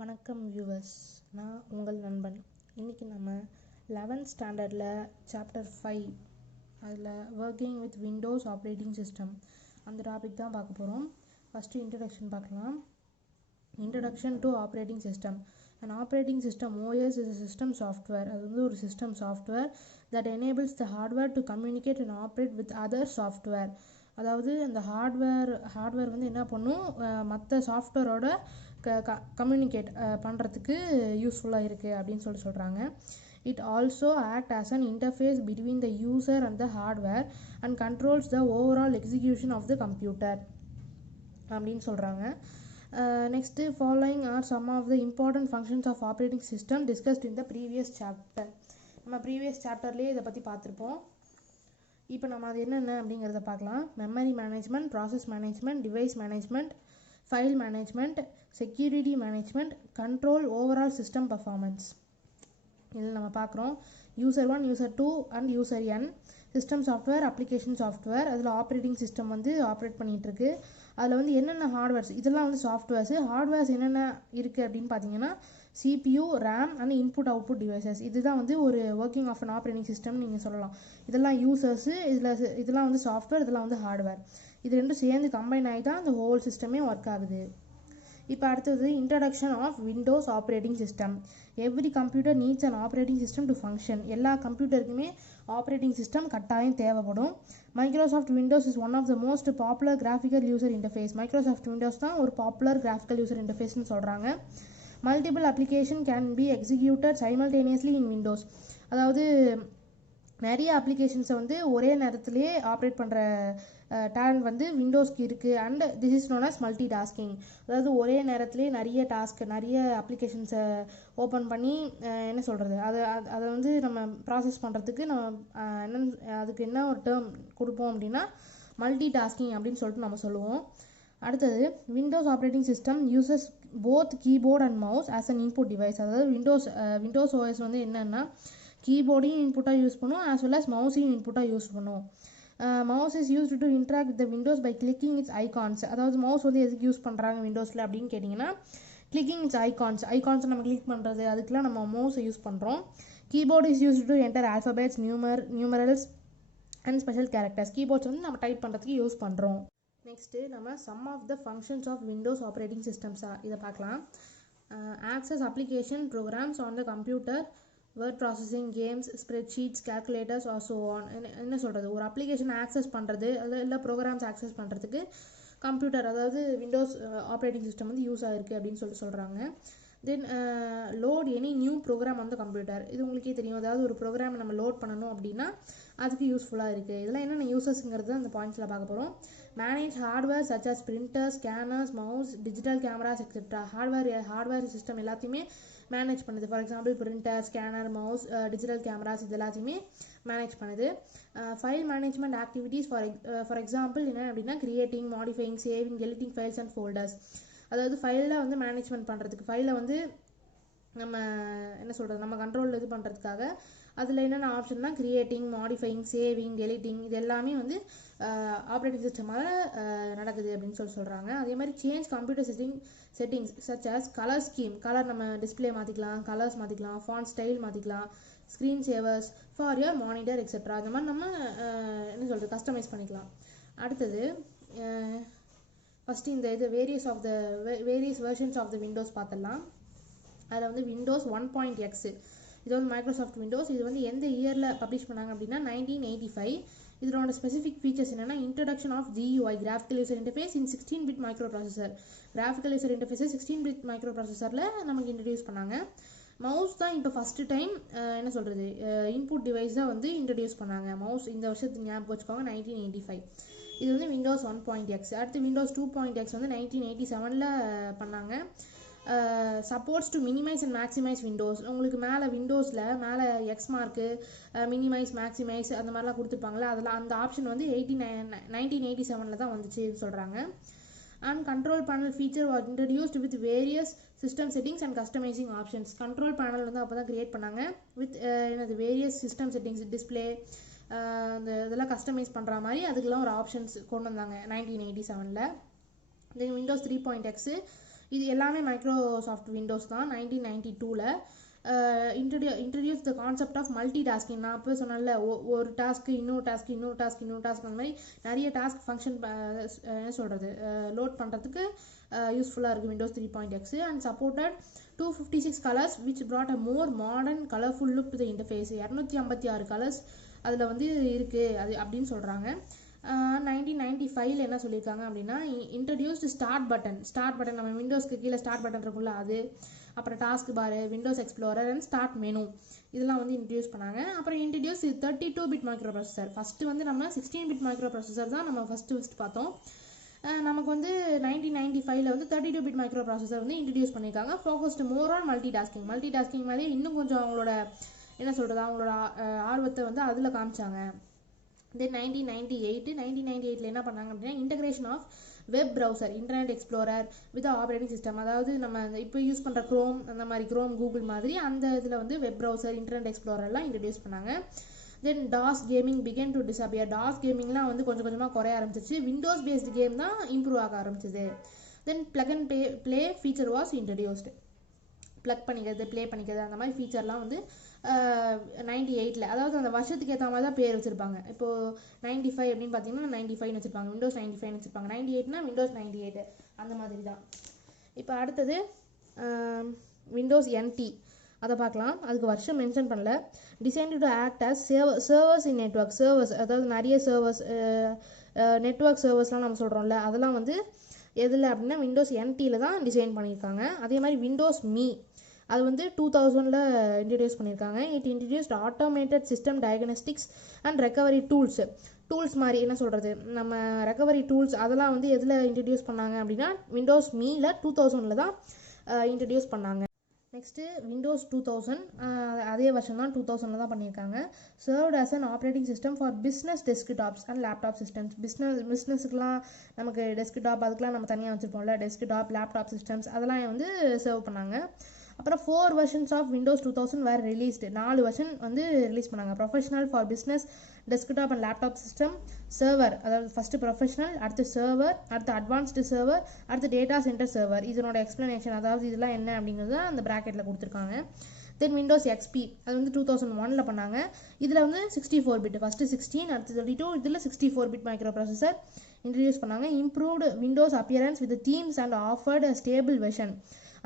வணக்கம் வியூவர்ஸ், நான் உங்கள் நண்பன். இன்றைக்கி நம்ம 11th ஸ்டாண்டர்டில் சாப்டர் 5 அதில் working with Windows operating system அந்த டாபிக் தான் பார்க்க போகிறோம். ஃபஸ்ட்டு இன்ட்ரடக்ஷன் பார்க்கலாம். Introduction to operating system. An operating system OS is a system software. அது வந்து ஒரு system software that enables the hardware to communicate and operate with other software. அதாவது அந்த ஹார்ட்வேர் வந்து என்ன பண்ணும், மற்ற சாஃப்ட்வேரோட கம்யூனிகேட் பண்ணுறதுக்கு யூஸ்ஃபுல்லாக இருக்குது அப்படின்னு சொல்கிறாங்க. It also acts as an interface between the user and the hardware and controls the overall execution of the computer அப்படின்னு சொல்கிறாங்க. Next, following are some of the important functions of operating system discussed in the previous chapter. நம்ம previous சாப்டர்லேயே இதை பற்றி பார்த்துருப்போம். இப்போ நம்ம அது என்னென்ன அப்படிங்கிறத பார்க்கலாம். Memory management, process management, device management, file management, security management, control overall system performance. இதில் நம்ம பார்க்குறோம் user 1, user 2 and user n. System software, application software. அதில் ஆப்ரேட்டிங் சிஸ்டம் வந்து ஆப்ரேட் பண்ணிகிட்ருக்கு. அதில் வந்து என்னென்ன ஹார்ட்வேர்ஸ், இதெல்லாம் வந்து சாஃப்ட்வேர்ஸு. ஹார்ட்வேர்ஸ் என்னென்ன இருக்குது அப்படின்னு பார்த்தீங்கன்னா CPU, RAM and input output devices. இதுதான் வந்து ஒரு ஒர்க்கிங் ஆஃப் அன் ஆப்ரேட்டிங் சிஸ்டம்னு நீங்கள் சொல்லலாம். இதெல்லாம் யூசர்ஸு, இதெல்லாம் வந்து சாஃப்ட்வேர், இதெல்லாம் வந்து ஹார்ட்வேர். இது ரெண்டும் சேர்ந்து கம்பைன் ஆகி தான் அந்த ஹோல் சிஸ்டமே ஒர்க் ஆகுது. இப்போ அடுத்தது introduction of Windows operating system. Every computer needs an operating system to function. எல்லா கம்ப்யூட்டருக்குமே ஆப்ரேட்டிங் சிஸ்டம் கட்டாயம் தேவைப்படும். Microsoft Windows is one of the most popular graphical user interface. Microsoft Windows தான் ஒரு பாப்புலர் கிராஃபிக்கல் யூசர் இன்டர்ஃபேஸ்னு சொல்கிறாங்க. Multiple application can be executed simultaneously in Windows. அதாவது நிறைய அப்ளிகேஷன்ஸை வந்து ஒரே நேரத்திலே ஆப்ரேட் பண்ணுற டேலண்ட் வந்து விண்டோஸ்க்கு இருக்குது. And this is known as multitasking. அதாவது ஒரே நேரத்துலேயே நிறைய அப்ளிகேஷன்ஸை ஓப்பன் பண்ணி என்ன சொல்கிறது, அதை வந்து நம்ம ப்ராசஸ் பண்ணுறதுக்கு நம்ம அதுக்கு என்ன ஒரு டேர்ம் கொடுப்போம் அப்படின்னா மல்டி டாஸ்கிங் அப்படின்னு சொல்லிட்டு நம்ம சொல்லுவோம். அடுத்தது Windows operating system uses both keyboard and mouse as an input device. அதாவது விண்டோஸ் ஓஎஸ் வந்து என்னென்னா கீபோர்டையும் இன்புட்டாக யூஸ் பண்ணும், ஆஸ் வெல் அஸ் மவுஸையும் இன்புட்டாக யூஸ் பண்ணும். Mouse is used to interact with the Windows by clicking its icons. அதாவது மவுஸ் வந்து எதுக்கு யூஸ் பண்ணுறாங்க விண்டோஸில் அப்படின்னு கேட்டிங்கன்னா கிளிக்கிங் இட்ஸ் ஐகான்ஸை நம்ம கிளிக் பண்ணுறது, அதுக்கெலாம் நம்ம மவுஸை யூஸ் பண்ணுறோம். Keyboard is used to enter alphabets, numerals and special characters. Keyboards வந்து நம்ம டைப் பண்ணுறதுக்கு யூஸ் பண்ணுறோம். நெக்ஸ்ட்டு நம்ம some of the functions of Windows operating சிஸ்டம்ஸாக இதை பார்க்கலாம். Access application programs on the computer, word processing, games, spreadsheets, calculators or so on. என்ன சொல்கிறது, ஒரு அப்ளிகேஷன் ஆக்சஸ் பண்ணுறது, அது இல்லை ப்ரோக்ராம்ஸ் ஆக்சஸ் பண்ணுறதுக்கு கம்ப்யூட்டர், அதாவது விண்டோஸ் ஆப்ரேட்டிங் சிஸ்டம் வந்து யூஸ் ஆகிருக்கு அப்படின்னு சொல்கிறாங்க. Then load any new program on the computer. இது உங்களுக்கே தெரியும், அதாவது ஒரு ப்ரோக்ராம் நம்ம லோட் பண்ணணும் அப்படின்னா அதுக்கு யூஸ்ஃபுல்லாக இருக்குது. இதெல்லாம் என்னென்ன யூசஸ்ங்கிறது அந்த பாயிண்ட்ஸில் பார்க்க போகிறோம். Manage hardware such as printer, scanners, mouse, digital cameras etcetera. Hardware system எல்லாத்தையுமே மேனேஜ் பண்ணுது. For example printer, scanner, mouse, digital cameras இது எல்லாத்தையுமே மேனேஜ் பண்ணுது. File management activities for example என்ன அப்படின்னா creating, modifying, saving, deleting files and folders. அதாவது ஃபைலில் வந்து மேனேஜ்மெண்ட் பண்ணுறதுக்கு, ஃபைலை வந்து நம்ம என்ன சொல்கிறது, நம்ம கண்ட்ரோலில் இது பண்ணுறதுக்காக அதில் என்னென்ன ஆப்ஷன்னா கிரியேட்டிங், மாடிஃபைங், சேவிங், டெலிட்டிங் இது எல்லாமே வந்து ஆப்ரேட்டிங் சிஸ்டமாக நடக்குது அப்படின்னு சொல்கிறாங்க. அதே மாதிரி change computer settings such as colour scheme. Colour நம்ம டிஸ்பிளே மாற்றிக்கலாம், கலர்ஸ் மாற்றிக்கலாம், ஃபாண்ட் ஸ்டைல் மாற்றிக்கலாம், screen savers for your monitor etcetera. இந்த மாதிரி நம்ம என்ன சொல்கிறது கஸ்டமைஸ் பண்ணிக்கலாம். அடுத்தது ஃபஸ்ட்டு இந்த various versions of the Windows பார்த்துடலாம். அதில் வந்து விண்டோஸ் 1.x இது வந்து மைக்ரோசாஃப்ட் விண்டோஸ். இது வந்து எந்த இயரில் பப்ளிஷ் பண்ணாங்க அப்படின்னா 1985. இதனோட ஸ்பெசிஃபிக் ஃபீச்சர்ஸ் என்னென்னா introduction of GUI graphical user interface in 16-bit microprocessor. Graphical user இன்டர்ஃபேஸை 16-bit மைக்ரோ ப்ராசஸரில் நமக்கு இன்ட்ரடியூஸ் பண்ணாங்க. மவுஸ் தான் இப்போ ஃபஸ்ட்டு டைம் என்ன சொல்கிறது இன்புட் டிவைஸாக வந்து இன்ட்ரடியூஸ் பண்ணாங்க. மவுஸ் இந்த வருஷத்துக்கு ஞாபகம் வச்சுக்கோங்க, 1985. இது வந்து விண்டோஸ் 1.x. அடுத்து விண்டோஸ் 2.x வந்து 1987 பண்ணாங்க. Supports to minimise and maximise Windows. உங்களுக்கு மேலே விண்டோஸில் மேலே எக்ஸ் மார்க்கு, மினிமைஸ், மேக்ஸிமைஸ் அந்த மாதிரிலாம் கொடுத்துருப்பாங்களே, அதெல்லாம் அந்த ஆப்ஷன் வந்து 1987 தான் வந்துச்சுன்னு சொல்கிறாங்க. And control panel feature was introduced with various system settings and customising options. Control panel வந்து அப்போ தான் க்ரியேட் பண்ணாங்க வித் என்னது வேரியஸ் சிஸ்டம் செட்டிங்ஸ், டிஸ்பிளே அந்த இதெல்லாம் கஸ்டமைஸ் பண்ணுற மாதிரி அதுக்கெல்லாம் ஒரு ஆப்ஷன்ஸ் கொண்டு வந்தாங்க 1987. தென் விண்டோஸ் 3.x இது எல்லாமே மைக்ரோசாஃப்ட் விண்டோஸ் தான். 1992ல் introduce the concept of multitasking. நான் அப்போ சொன்னேன்ல, ஒரு டாஸ்க்கு இன்னொரு டாஸ்க் அந்த மாதிரி நிறைய டாஸ்க் ஃபங்க்ஷன் என்ன சொல்கிறது லோட் பண்ணுறதுக்கு யூஸ்ஃபுல்லாக இருக்குது Windows 3.x and supported 256 colors which brought a more modern colorful look to the interface. 256 colours அதில் வந்து இருக்குது அது அப்படின்னு சொல்கிறாங்க. 1995 என்ன சொல்லியிருக்காங்க அப்படின்னா, இன்ட்ரடியூஸ்டு ஸ்டார்ட் பட்டன் நம்ம விண்டோஸ்க்கு கீழே ஸ்டார்ட் பட்டன் இருக்குல்ல அது, அப்புறம் டாஸ்க் பாரு, Windows explorer and start menu இதெல்லாம் வந்து இன்ட்ரடியூஸ் பண்ணாங்க. அப்புறம் introduce 32-bit micro processor. First வந்து நம்ம 16-bit மைக்ரோ ப்ராசஸர் தான் நம்ம ஃபஸ்ட்டு பார்த்தோம். நமக்கு வந்து 1995ல் வந்து 32-bit மைக்ரோ ப்ராசஸர் வந்து இன்ட்ரடியூஸ் பண்ணியிருக்காங்க. ஃபோக்கஸ்டு மோர் ஆன் மல்டிடாஸ்கிங் மேலே இன்னும் கொஞ்சம் அவங்களோட என்ன சொல்கிறது அவங்களோட ஆர்வத்தை வந்து அதில் காமிச்சாங்க. தென் 1998ல் என்ன பண்ணாங்க அப்படின்னா, integration of web browser, Internet Explorer with operating system. அதாவது நம்ம இப்போ யூஸ் பண்ணுற க்ரோம், அந்த மாதிரி க்ரோம் கூகுள் மாதிரி அந்த இதில் வந்து வெப் ப்ரௌசர், இன்டர்நெட் எக்ஸ்ப்ளோரர்லாம் இன்ட்ரடியூஸ் பண்ணாங்க. Then DOS gaming begin to disappear. DOS கேமிங்லாம் வந்து கொஞ்சம் கொஞ்சமாக குறைய ஆரம்பிச்சிச்சு. விண்டோஸ் பேஸ்டு கேம் தான் இம்ப்ரூவ் ஆக ஆரம்பிச்சிது. Then plug and play feature was introduced. Plug பண்ணிக்கிறது, ப்ளே பண்ணிக்கிறது அந்த மாதிரி ஃபீச்சர்லாம் வந்து 98ல், அதாவது அந்த வருஷத்துக்கு ஏற்ற மாதிரி தான் பேர் வச்சுருப்பாங்க. இப்போது 95 அப்படின்னு பார்த்தீங்கன்னா 95ன்னு வச்சுருப்பாங்க, விண்டோஸ் 95ன்னு வச்சுருப்பாங்க. 98னா விண்டோஸ் 98 அந்த மாதிரி தான். இப்போ அடுத்தது விண்டோஸ் NT அதை பார்க்கலாம். அதுக்கு வருஷம் மென்ஷன் பண்ணல. Design to act as servers in network. Servers அதாவது நிறைய சர்வர்ஸ், நெட்ஒர்க் சர்வர்ஸ்லாம் நம்ம சொல்கிறோம்ல, அதெல்லாம் வந்து எதில் அப்படின்னா விண்டோஸ் NTயில் தான் டிசைன் பண்ணியிருக்காங்க. அதே மாதிரி விண்டோஸ் மீ அது வந்து 2000ல் இன்ட்ரடியூஸ் பண்ணியிருக்காங்க. It introduced automated system diagnostics and recovery tools மாதிரி என்ன சொல்கிறது நம்ம ரெக்கவரி டூல்ஸ் அதெல்லாம் வந்து எதில் இன்ட்ரடியூஸ் பண்ணாங்க அப்படின்னா விண்டோஸ் மீல 2000ல் தான் இன்ட்ரடியூஸ் பண்ணாங்க. நெக்ஸ்ட்டு விண்டோஸ் 2000 அதே வருஷம் தான் 2000ல் தான் பண்ணியிருக்காங்க. Served as an operating system for business desktops and laptop systems. பிஸ்னஸுக்குலாம் நமக்கு டெஸ்க்டாப் அதுக்கெலாம் நம்ம தனியாக வச்சுருப்போம்ல, டெஸ்க்டாப் லேப்டாப் சிஸ்டம்ஸ் அதெல்லாம் வந்து சர்வ் பண்ணாங்க. அப்புறம் 4 versions of Windows 2000 were released. 4 version வந்து ரிலீஸ் பண்ணாங்க. Professional for business desktop and laptop system, server அதாவது ஃபஸ்ட்டு ப்ரொஃபஷனல், அடுத்து சர்வர், அடுத்து அட்வான்ஸ்டு சர்வர், அடுத்து டேட்டா சென்டர் சர்வர். இதனோட எக்ஸ்ப்ளனேஷன் அதாவது இதெல்லாம் என்ன அப்படிங்கிறது அந்த ப்ராக்கெட்டில் கொடுத்துருக்காங்க. தென் விண்டோஸ் XP அது வந்து 2001ல் பண்ணாங்க. இதில் வந்து 64 பிட், ஃபஸ்ட்டு 16 அடுத்து 32, இதில் 64 பிட் மைக்ரோ ப்ராசஸர் இன்ட்ரடியூஸ் பண்ணாங்க. Improved Windows appearance with themes and offered stable version.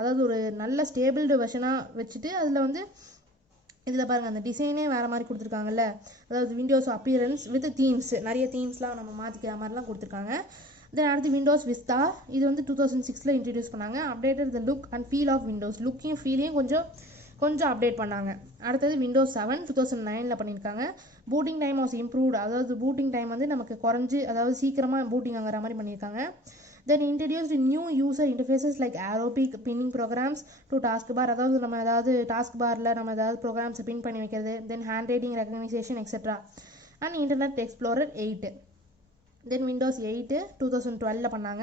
அதாவது ஒரு நல்ல ஸ்டேபிள்டு வெர்ஷனாக வச்சுட்டு அதில் வந்து இதில் பாருங்கள் அந்த டிசைனே வேறு மாதிரி கொடுத்துருக்காங்கல்ல, அதாவது விண்டோஸ் அப்பியரன்ஸ் வித் தீம்ஸ், நிறைய தீம்ஸ்லாம் நம்ம மாற்றிக்கிற மாதிரிலாம் கொடுத்துருக்காங்க. தென் அடுத்து விண்டோஸ் விஸ்தா இது வந்து 2006ல் இன்ட்ரடியூஸ் பண்ணாங்க. Updated the look and feel of Windows, லுக்கையும் ஃபீலையும் கொஞ்சம் அப்டேட் பண்ணாங்க. அடுத்தது விண்டோஸ் 7 2009ல் பண்ணியிருக்காங்க. பூட்டிங் டைம் வாஸ் இம்ப்ரூவ்டு, அதாவது பூட்டிங் டைம் வந்து நமக்கு குறைஞ்சி அதாவது சீக்கிரமாக பூட்டிங் ஆகிற மாதிரி பண்ணியிருக்காங்க. Then introduced new user interfaces like arrow pick, pinning programs to taskbar. அதாவது நம்ம ஏதாவது டாஸ்க் பாரில் நம்ம ஏதாவது ப்ரோக்ராம்ஸை பின் பண்ணி வைக்கிறது. Then handwriting recognition etcetera. And internet explorer 8. Then Windows 8 2012ல் பண்ணாங்க.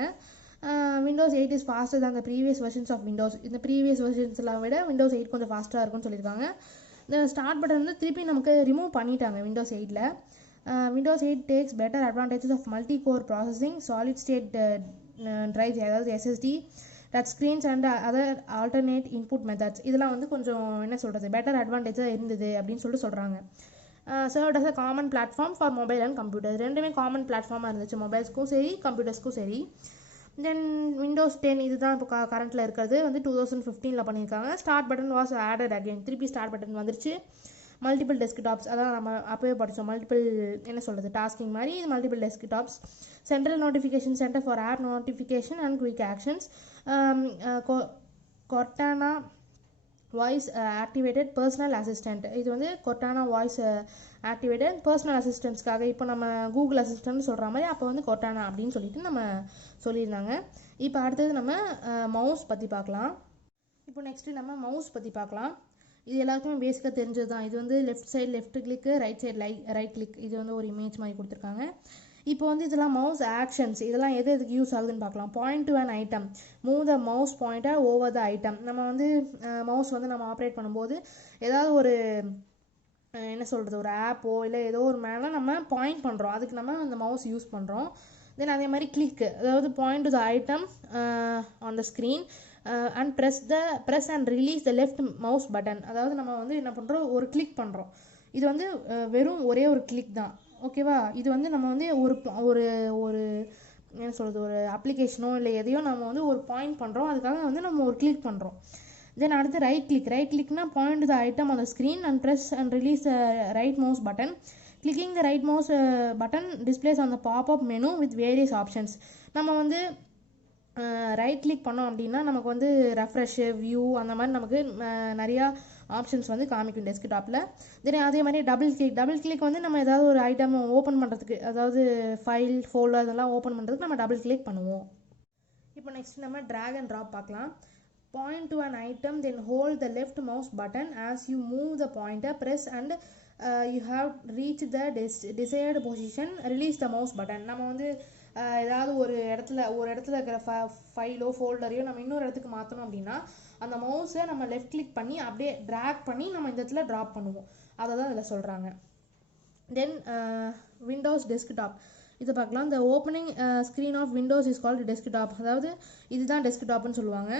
Windows 8 is faster than the previous versions of Windows. இந்த ப்ரீவியஸ் வெர்ஷன்ஸ்லாம் விட விண்டோஸ் 8 கொஞ்சம் ஃபாஸ்ட்டாக இருக்கும்னு சொல்லியிருக்காங்க. இந்த ஸ்டார்ட் பட்டன் வந்து திருப்பி நமக்கு ரிமூவ் பண்ணிட்டாங்க விண்டோஸ் 8ல். Windows 8 takes better advantages of multi-core processing, solid state drives அதாவது SSD, touch screens and other alternate input methods. இதெல்லாம் வந்து கொஞ்சம் என்ன சொல்கிறது பெட்டர் அட்வான்டேஜாக இருந்தது அப்படின்னு சொல்கிறாங்க. Served as a common platform for mobile and computer. ரெண்டுமே காமன் பிளாட்ஃபார்மாக இருந்துச்சு, மொபைல்ஸ்க்கும் சரி கம்ப்யூட்டர்ஸ்க்கும் சரி. தென் விண்டோஸ் 10 இதுதான் இப்போ கரண்ட்டில் இருக்கிறது வந்து 2015ல் பண்ணியிருக்காங்க. Start button was added again, திருப்பி ஸ்டார்ட் பட்டன் வந்துருச்சு. மல்டிபிள் டெஸ்க்டாப்ஸ் அதான் நம்ம அப்போவே படித்தோம், மல்டிபிள் என்ன சொல்கிறது டாஸ்கிங் மாதிரி இது multiple desktops. Central notification centre for app notification and quick actions. Cortana voice activated personal assistant. இது வந்து கொர்டானா வாய்ஸ் ஆக்டிவேட்டட் பர்சனல் அசிஸ்டன்ட்ஸ்க்காக இப்போ நம்ம கூகுள் அசிஸ்டன்ட் சொல்கிற மாதிரி அப்போ வந்து கொர்டானா அப்படின்னு சொல்லிட்டு நம்ம சொல்லியிருந்தாங்க. இப்போ அடுத்தது நம்ம மவுஸ் பற்றி பார்க்கலாம். இப்போ நெக்ஸ்ட்டு நம்ம மவுஸ் பற்றி பார்க்கலாம். இது எல்லாருக்குமே பேசிக்காக தெரிஞ்சது தான். இது வந்து லெஃப்ட் சைடு லெஃப்ட் கிளிக்கு, ரைட் சைடு ரைட் கிளிக். இது வந்து ஒரு இமேஜ் மாதிரி கொடுத்துருக்காங்க. இப்போ வந்து இதெல்லாம் மவுஸ் ஆக்ஷன்ஸ், இதெல்லாம் எதுக்கு யூஸ் ஆகுதுன்னு பார்க்கலாம். Point to an item, move the mouse pointer over the item. நம்ம வந்து மவுஸ் வந்து நம்ம ஆப்ரேட் பண்ணும்போது ஏதாவது ஒரு என்ன சொல்கிறது ஒரு ஆப்போ இல்லை ஏதோ ஒரு மேலே நம்ம பாயிண்ட் பண்ணுறோம், அதுக்கு நம்ம அந்த மவுஸ் யூஸ் பண்ணுறோம். தென் அதே மாதிரி கிளிக், அதாவது point to the item on the screen and press and release the left mouse button. அதாவது நம்ம வந்து என்ன பண்ணுறோம், ஒரு கிளிக் பண்ணுறோம். இது வந்து வெறும் ஒரே ஒரு கிளிக் தான், ஓகேவா. இது வந்து நம்ம வந்து ஒரு ஒரு என்ன சொல்கிறது, ஒரு அப்ளிகேஷனோ இல்லை எதையோ நம்ம வந்து ஒரு பாயிண்ட் பண்ணுறோம், அதுக்காக வந்து நம்ம ஒரு கிளிக் பண்ணுறோம். தென் அடுத்து ரைட் கிளிக்னா point the item on the screen and press and release the right mouse button. Clicking the right mouse button displays on the popup menu with various options. நம்ம வந்து ரைட் கிளிக் பண்ணோம் அப்படின்னா நமக்கு வந்து refresh, view அந்த மாதிரி நமக்கு நிறையா ஆப்ஷன்ஸ் வந்து காமிக்கும் டெஸ்க்டாப்பில். தென் அதே மாதிரி டபுள் கிளிக் வந்து நம்ம ஏதாவது ஒரு ஐட்டம் ஓப்பன் பண்ணுறதுக்கு, அதாவது ஃபைல் ஃபோல்டர் அதெல்லாம் ஓப்பன் பண்ணுறதுக்கு நம்ம டபுள் கிளிக் பண்ணுவோம். இப்போ நெக்ஸ்ட் நம்ம ட்ராக் அண்ட் ட்ராப் பார்க்கலாம். Point to an item, then hold the left mouse button. As you move the pointer, press and you have reached the desired position. Release the mouse button. நம்ம வந்து ஏதாவது ஒரு இடத்துல இருக்கிற ஃபைலோ ஃபோல்டரையோ நம்ம இன்னொரு இடத்துக்கு மாற்றணும் அப்படின்னா அந்த மவுஸை நம்ம லெஃப்ட் கிளிக் பண்ணி அப்படியே ட்ராக் பண்ணி நம்ம இந்த இடத்துல ட்ராப் பண்ணுவோம். அதை தான் இதில் சொல்கிறாங்க. தென் விண்டோஸ் டெஸ்க்டாப் இதை பார்க்கலாம். இந்த opening screen of Windows is called desktop. அதாவது இதுதான் டெஸ்க்டாப்னு சொல்லுவாங்க.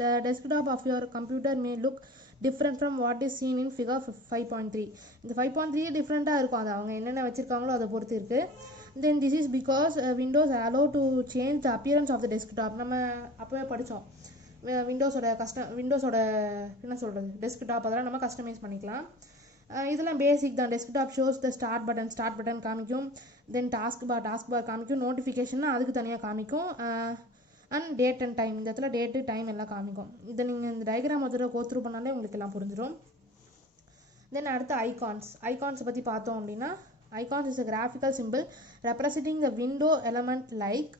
The desktop of your computer may look different from what is seen in figure 5.3. இந்த 5.3 டிஃப்ரெண்ட்டாக இருக்கும், அது அவங்க என்னென்ன வச்சுருக்காங்களோ அதை பொறுத்து இருக்குது. Then this is because Windows allow to change the appearance of the desktop. நம்ம அப்போவே படித்தோம், விண்டோஸோட என்ன சொல்கிறது, டெஸ்க்டாப் அதெல்லாம் நம்ம கஸ்டமைஸ் பண்ணிக்கலாம். இதெல்லாம் பேசிக் தான். Desktop shows the start button காமிக்கும். தென் டாஸ்க் பார் காமிக்கும். நோட்டிஃபிகேஷன்னா அதுக்கு தனியாக காமிக்கும். அண்ட் டேட் அண்ட் டைம், இந்த இடத்துல டேட்டு டைம் எல்லாம் காமிக்கும். இதை நீங்கள் இந்த டயக்ராம் ஒரு கோத்ரூ பண்ணாலே உங்களுக்கு எல்லாம் புரிஞ்சிடும். தென் அடுத்து ஐகான்ஸை பற்றி பார்த்தோம் அப்படின்னா, icons is a graphical symbol representing the window element like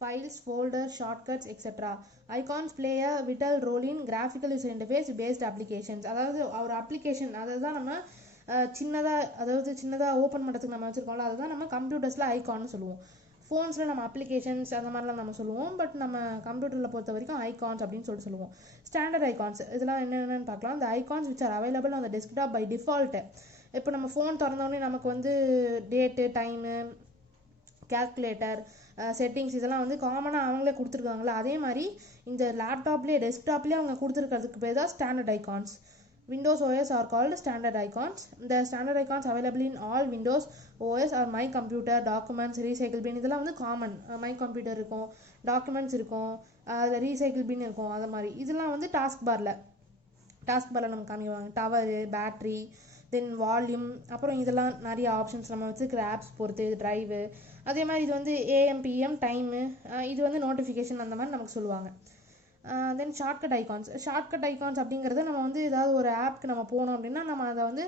files, folders, shortcuts, etc. Icons play a vital role in graphical user interface based applications. அதாவது ஒரு அப்ளிகேஷன் அதுதான் நம்ம சின்னதாக ஓப்பன் பண்ணுறதுக்கு நம்ம வச்சுருக்கோம்ல, அதுதான் நம்ம கம்ப்யூட்டர்ஸில் ஐகான்னு சொல்லுவோம். ஃபோன்ஸில் நம்ம அப்ளிகேஷன்ஸ் அந்த மாதிரிலாம் நம்ம சொல்லுவோம். பட் நம்ம கம்ப்யூட்டரில் பொறுத்த வரைக்கும் ஐகான்ஸ் அப்படின்னு சொல்லுவோம். ஸ்டாண்டர்ட் ஐகான்ஸ் இதெல்லாம் என்னென்னு பார்க்கலாம். இந்த icons which are available on the desktop by default. இப்போ நம்ம ஃபோன் திறந்தோடனே நமக்கு வந்து டேட்டு, டைமு, கேல்குலேட்டர், செட்டிங்ஸ் இதெல்லாம் வந்து காமனாக அவங்களே கொடுத்துருக்காங்களா, அதே மாதிரி இந்த டெஸ்க்டாப்லேயே அவங்க கொடுத்துருக்கிறதுக்கு பேர் தான் standard icons. Windows OS are called standard icons. The standard icons available in all Windows OS are My Computer, Documents, Recycle Bin. இதெல்லாம் வந்து காமன். My Computer இருக்கும், டாக்குமெண்ட்ஸ் இருக்கும், ரீசைக்கிள் பின் இருக்கும். அது மாதிரி இதெல்லாம் வந்து டாஸ்க் பாரில் நம்ம காமிக்குவாங்க. டவரு, பேட்ரி, தென் வால்யூம், அப்புறம் இதெல்லாம் நிறைய ஆப்ஷன்ஸ் நம்ம வச்சுருக்கிற ஆப்ஸ் பொறுத்து, ட்ரைவு. அதே மாதிரி இது வந்து AM, PM டைமு, இது வந்து நோட்டிஃபிகேஷன் அந்த மாதிரி நமக்கு சொல்லுவாங்க. தென் ஷார்ட்கட் ஐகான்ஸ் அப்படிங்கிறது நம்ம வந்து ஏதாவது ஒரு ஆப்க்கு நம்ம போனோம் அப்படின்னா நம்ம அதை வந்து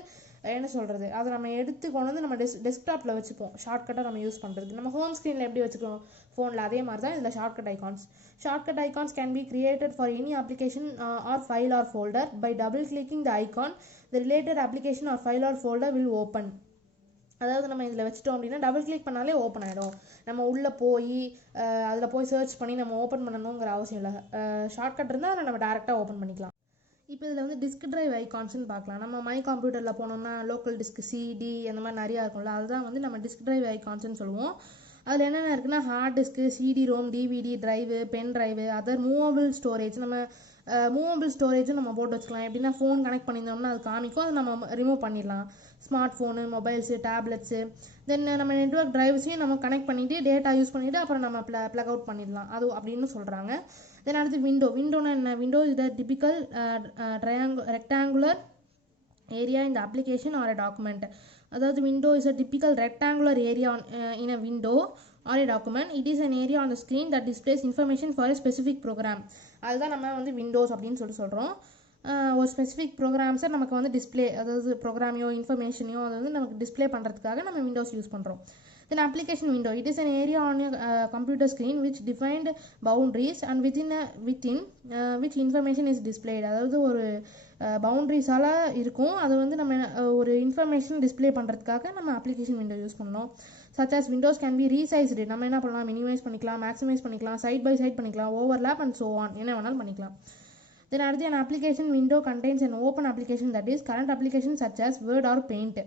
என்ன சொல்கிறது, அதை நம்ம எடுத்து கொண்டு வந்து நம்ம டெஸ்க்டாப்பில் வச்சுப்போம் ஷார்ட்கட்டாக நம்ம யூஸ் பண்ணுறது. நம்ம ஹோம் ஸ்க்ரீனில் எப்படி வச்சுக்கிறோம் ஃபோனில், அதே மாதிரி தான் இதில் shortcut icons can be created for any application or file or folder. By double clicking the icon the related application or file or folder will open. அதாவது நம்ம இதில் வச்சுட்டோம் அப்படின்னா டபுள் கிளிக் பண்ணாலே ஓப்பன் ஆகிடும். நம்ம உள்ளே அதில் போய் சர்ச் பண்ணி நம்ம ஓப்பன் பண்ணணுங்கிற அவசியம் இல்லை. ஷார்ட்கட் இருந்தால் அதை நம்ம டேரெக்டாக ஓப்பன் பண்ணிக்கலாம். இப்போ இதில் வந்து டிஸ்க் ட்ரைவ் ஐகான்ஸ்னு பார்க்கலாம். நம்ம மை கம்ப்யூட்டரில் போனோம்னா லோக்கல் டிஸ்க், CD அந்த மாதிரி நிறையா இருக்கும்ல, அதுதான் வந்து நம்ம டிஸ்க் ட்ரைவ் ஐகான்ஸ்னு சொல்லுவோம். அதில் என்னென்ன இருக்குன்னா hard disk, CD ROM, DVD drive, pen drive, other movable storage. நம்ம மூவபிள் ஸ்டோரேஜும் நம்ம போட்டு வச்சுக்கலாம். எப்படின்னா ஃபோன் கனெக்ட் பண்ணியிருந்தோம்னா அது காமிக்கும், அதை நம்ம ரிமூவ் பண்ணிடலாம். ஸ்மார்ட் ஃபோனு, மொபைல்ஸு, டேப்லெட்ஸு, தென் நம்ம நெட்ஒர்க் ட்ரைவ்ஸையும் நம்ம கனெக்ட் பண்ணிவிட்டு டேட்டா யூஸ் பண்ணிவிட்டு அப்புறம் நம்ம ப்ளக் அவுட் பண்ணிடலாம், அது அப்படின்னு சொல்கிறாங்க. தென் அடுத்து விண்டோனா என்ன? Window is the typical rectangular area in the application or a document. அதாவது window is a typical rectangular area in a window or a document. It is an area on the screen that displays information for a specific program. அதுதான் நம்ம வந்து Windows அப்படின்னு சொல்கிறோம். ஒரு specific ப்ரோக்ராம்ஸை நமக்கு வந்து display, அதாவது ப்ரோக்ராமையோ இன்ஃபர்மேஷனையோ அதை வந்து நமக்கு டிஸ்பிளே பண்ணுறதுக்காக நம்ம விண்டோஸ் யூஸ் பண்ணுறோம். Then application window, it is an area on your computer screen which defined boundaries and within which information is displayed. அதாவது ஒரு பவுண்ட்ரிஸால் இருக்கும், அது வந்து நம்ம ஒரு இன்ஃபர்மேஷன் டிஸ்பிளே பண்ணுறதுக்காக நம்ம அப்ளிகேஷன் விண்டோ யூஸ் பண்ணோம். such as windows can be resized. நம்ம என்ன பண்ணலாம், மினிமைஸ் பண்ணிக்கலாம், மேக்ஸிமைஸ் பண்ணிக்கலாம், சைட் பை சைட் பண்ணிக்கலாம், ஓவர்லேப் அண்ட் ஸோ ஆன், என்ன வேணாலும் பண்ணிக்கலாம். Then அடுத்து an application window contains an open application, that is current application such as Word or Paint.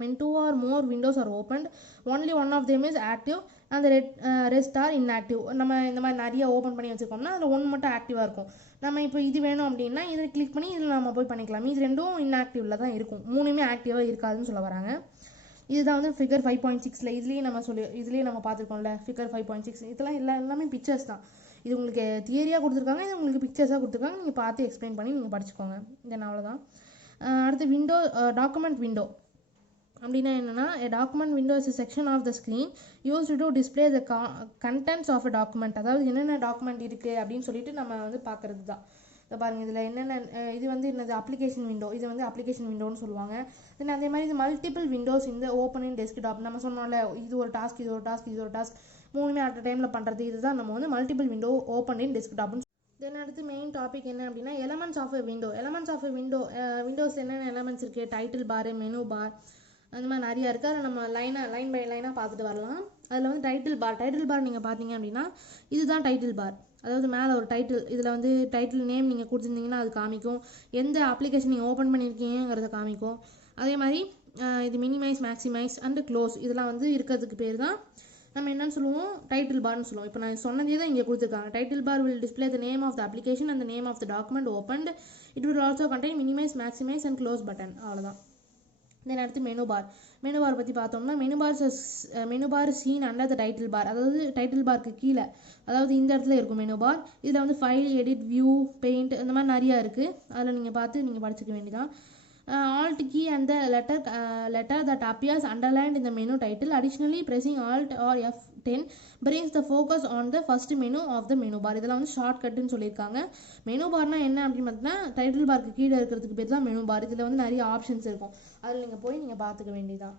when 2 or more windows are opened, only one of them is active and the rest are inactive. நம்ம இந்த மாதிரி நிறைய open பண்ணி வச்சுருக்கோம்னா அதில் ஒன்று மட்டும் ஆக்டிவாக இருக்கும். நம்ம இப்போ இது வேணும் அப்படின்னா இதை கிளிக் பண்ணி இதில் நம்ம போய் பண்ணிக்கலாம். இது ரெண்டும் இன்ஆக்டிவில் தான் இருக்கும், மூணுமே ஆக்டிவாக இருக்காதுன்னு சொல்ல வராங்க. இதுதான் வந்து ஃபிகர் 5.6ல இதுலேயே நம்ம பார்த்துருக்கோம்ல ஃபிகர் 5.6. இதெல்லாம் எல்லாமே பிக்சர்ஸ் தான். இது உங்களுக்கு தியரியாக கொடுத்துருக்காங்க, இது உங்களுக்கு பிக்சர்ஸாக கொடுத்துருக்காங்க. நீங்கள் பார்த்து எக்ஸ்பிளைன் பண்ணி நீங்கள் படிச்சுக்கோங்க. தென் அவ்வளோதான். அடுத்து விண்டோ டாக்குமெண்ட் விண்டோ அப்படின்னா என்னென்னா, document window is section of the screen use to display the contents of a document. அதாவது என்னென்ன டாக்குமெண்ட் இருக்குது அப்படின்னு சொல்லிட்டு நம்ம வந்து பார்க்குறது தான். இதை பாருங்கள், இதில் என்னென்ன இது வந்து என்னது அப்ளிகேஷன் விண்டோ, இது வந்து அப்ளிகேஷன் விண்டோன்னு சொல்லுவாங்க. தென் அதே மாதிரி இது மல்டிபிள் விண்டோஸ் இந்த ஓப்பன் இன் டெஸ்க்டாப். நம்ம சொன்னோம்ல இது ஒரு டாஸ்க் இது ஒரு டாஸ்க் இது ஒரு டாஸ்க் மூணுமே அட் டைமில் பண்ணுறது, இதுதான் நம்ம வந்து மல்டிபிள் விண்டோ ஓப்பன் இன் டெஸ்க்டாப்னு. தென் அடுத்து மெயின் டாபிக் என்ன அப்படின்னா elements of a window. Elements of a window, விண்டோஸில் என்னென்ன எலமெண்ட்ஸ் இருக்குது, டைட்டில் பார், மெனு பார், அந்த மாதிரி நிறையா இருக்குது. அதில் நம்ம லைன் பை லைனாக பார்த்துட்டு வரலாம். அதில் வந்து டைட்டில் பார் நீங்கள் பார்த்தீங்க அப்படின்னா இதுதான் டைட்டில் பார். அதாவது மேலே ஒரு டைட்டில், இதில் வந்து டைட்டில் நேம் நீங்கள் கொடுத்துருந்தீங்கன்னா அது காமிக்கும், எந்த அப்ளிகேஷன் நீங்கள் ஓப்பன் பண்ணியிருக்கீங்கிறத காமிக்கும். அதே மாதிரி இது மினிமைஸ், மேக்ஸிமைஸ் அண்டு க்ளோஸ் இதெல்லாம் வந்து இருக்கிறதுக்கு பேர் தான் நம்ம என்னன்னு சொல்லுவோம், டைட்டில் பார்னு சொல்லுவோம். இப்போ நான் சொன்னதே தான் இங்கே கொடுத்துருக்காங்க. Title bar will display the name of the application and the name of the document opened. It will also contain minimize, maximize and close button. அவ்வளோதான். தென் அடுத்து மெனு பார் பற்றி பார்த்தோம்னா menu bar seen under the title bar. அதாவது title park கீழே, அதாவது இந்த இடத்துல இருக்கும் மெனு பார். இதில் வந்து ஃபைல், எடிட், வியூ, பெயிண்ட் இந்த மாதிரி நிறையா இருக்குது. அதில் நீங்கள் பார்த்து நீங்கள் படிச்சுக்க வேண்டியதான். Alt key and the letter that appears underlined in the menu title. Additionally, pressing Alt or F10 brings the focus on the first menu of the menu bar. இதெல்லாம் வந்து ஷார்ட்கட்னு சொல்லியிருக்காங்க. மெனு பார்னா என்ன அப்படின்னு பார்த்தீங்கன்னா டைட்டில் பார்க்கு கீழே இருக்கிறதுக்கு பேர் தான் மெனு பார். இதில் வந்து நிறைய ஆப்ஷன்ஸ் இருக்கும், அதில் நீங்கள் போய் நீங்கள் பார்த்துக்க வேண்டியதான்.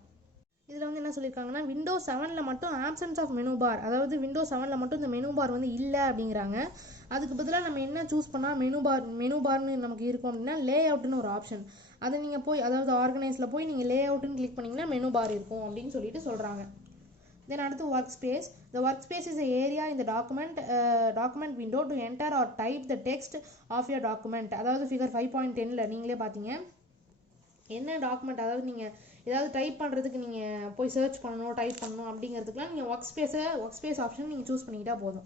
இதில் வந்து என்ன சொல்லியிருக்காங்கன்னா விண்டோஸ் 7ல் மட்டும் ஆப்சன்ஸ் ஆஃப் மெனு பார், அதாவது விண்டோஸ் 7ல் மட்டும் இந்த மெனு பார் வந்து இல்லை அப்படிங்கிறாங்க. அதுக்கு பதிலாக நம்ம என்ன சூஸ் பண்ணால் மெனு பார்னு நமக்கு இருக்கும் அப்படின்னா லே அவுட்னு ஒரு ஆப்ஷன், அதை நீங்கள் போய் அதாவது ஆர்கனைஸில் போய் நீங்கள் லே அவுட்னு கிளிக் பண்ணிங்கன்னா மெனு பார் இருக்கும் அப்படின்னு சொல்லிட்டு சொல்கிறாங்க. தென் அடுத்து work space. The work space is area இந்த document window to enter or type the text of your document. அதாவது ஃபிகர் 5.10ல் நீங்களே பார்த்தீங்க என்ன டாக்குமெண்ட், அதாவது நீங்கள் ஏதாவது டைப் பண்ணுறதுக்கு நீங்கள் போய் சர்ச் பண்ணணும், டைப் பண்ணணும் அப்படிங்கிறதுக்குலாம் நீங்கள் ஒர்க் ஸ்பேஸ் ஆப்ஷன் நீங்கள் சூஸ் பண்ணிக்கிட்டால் போதும்.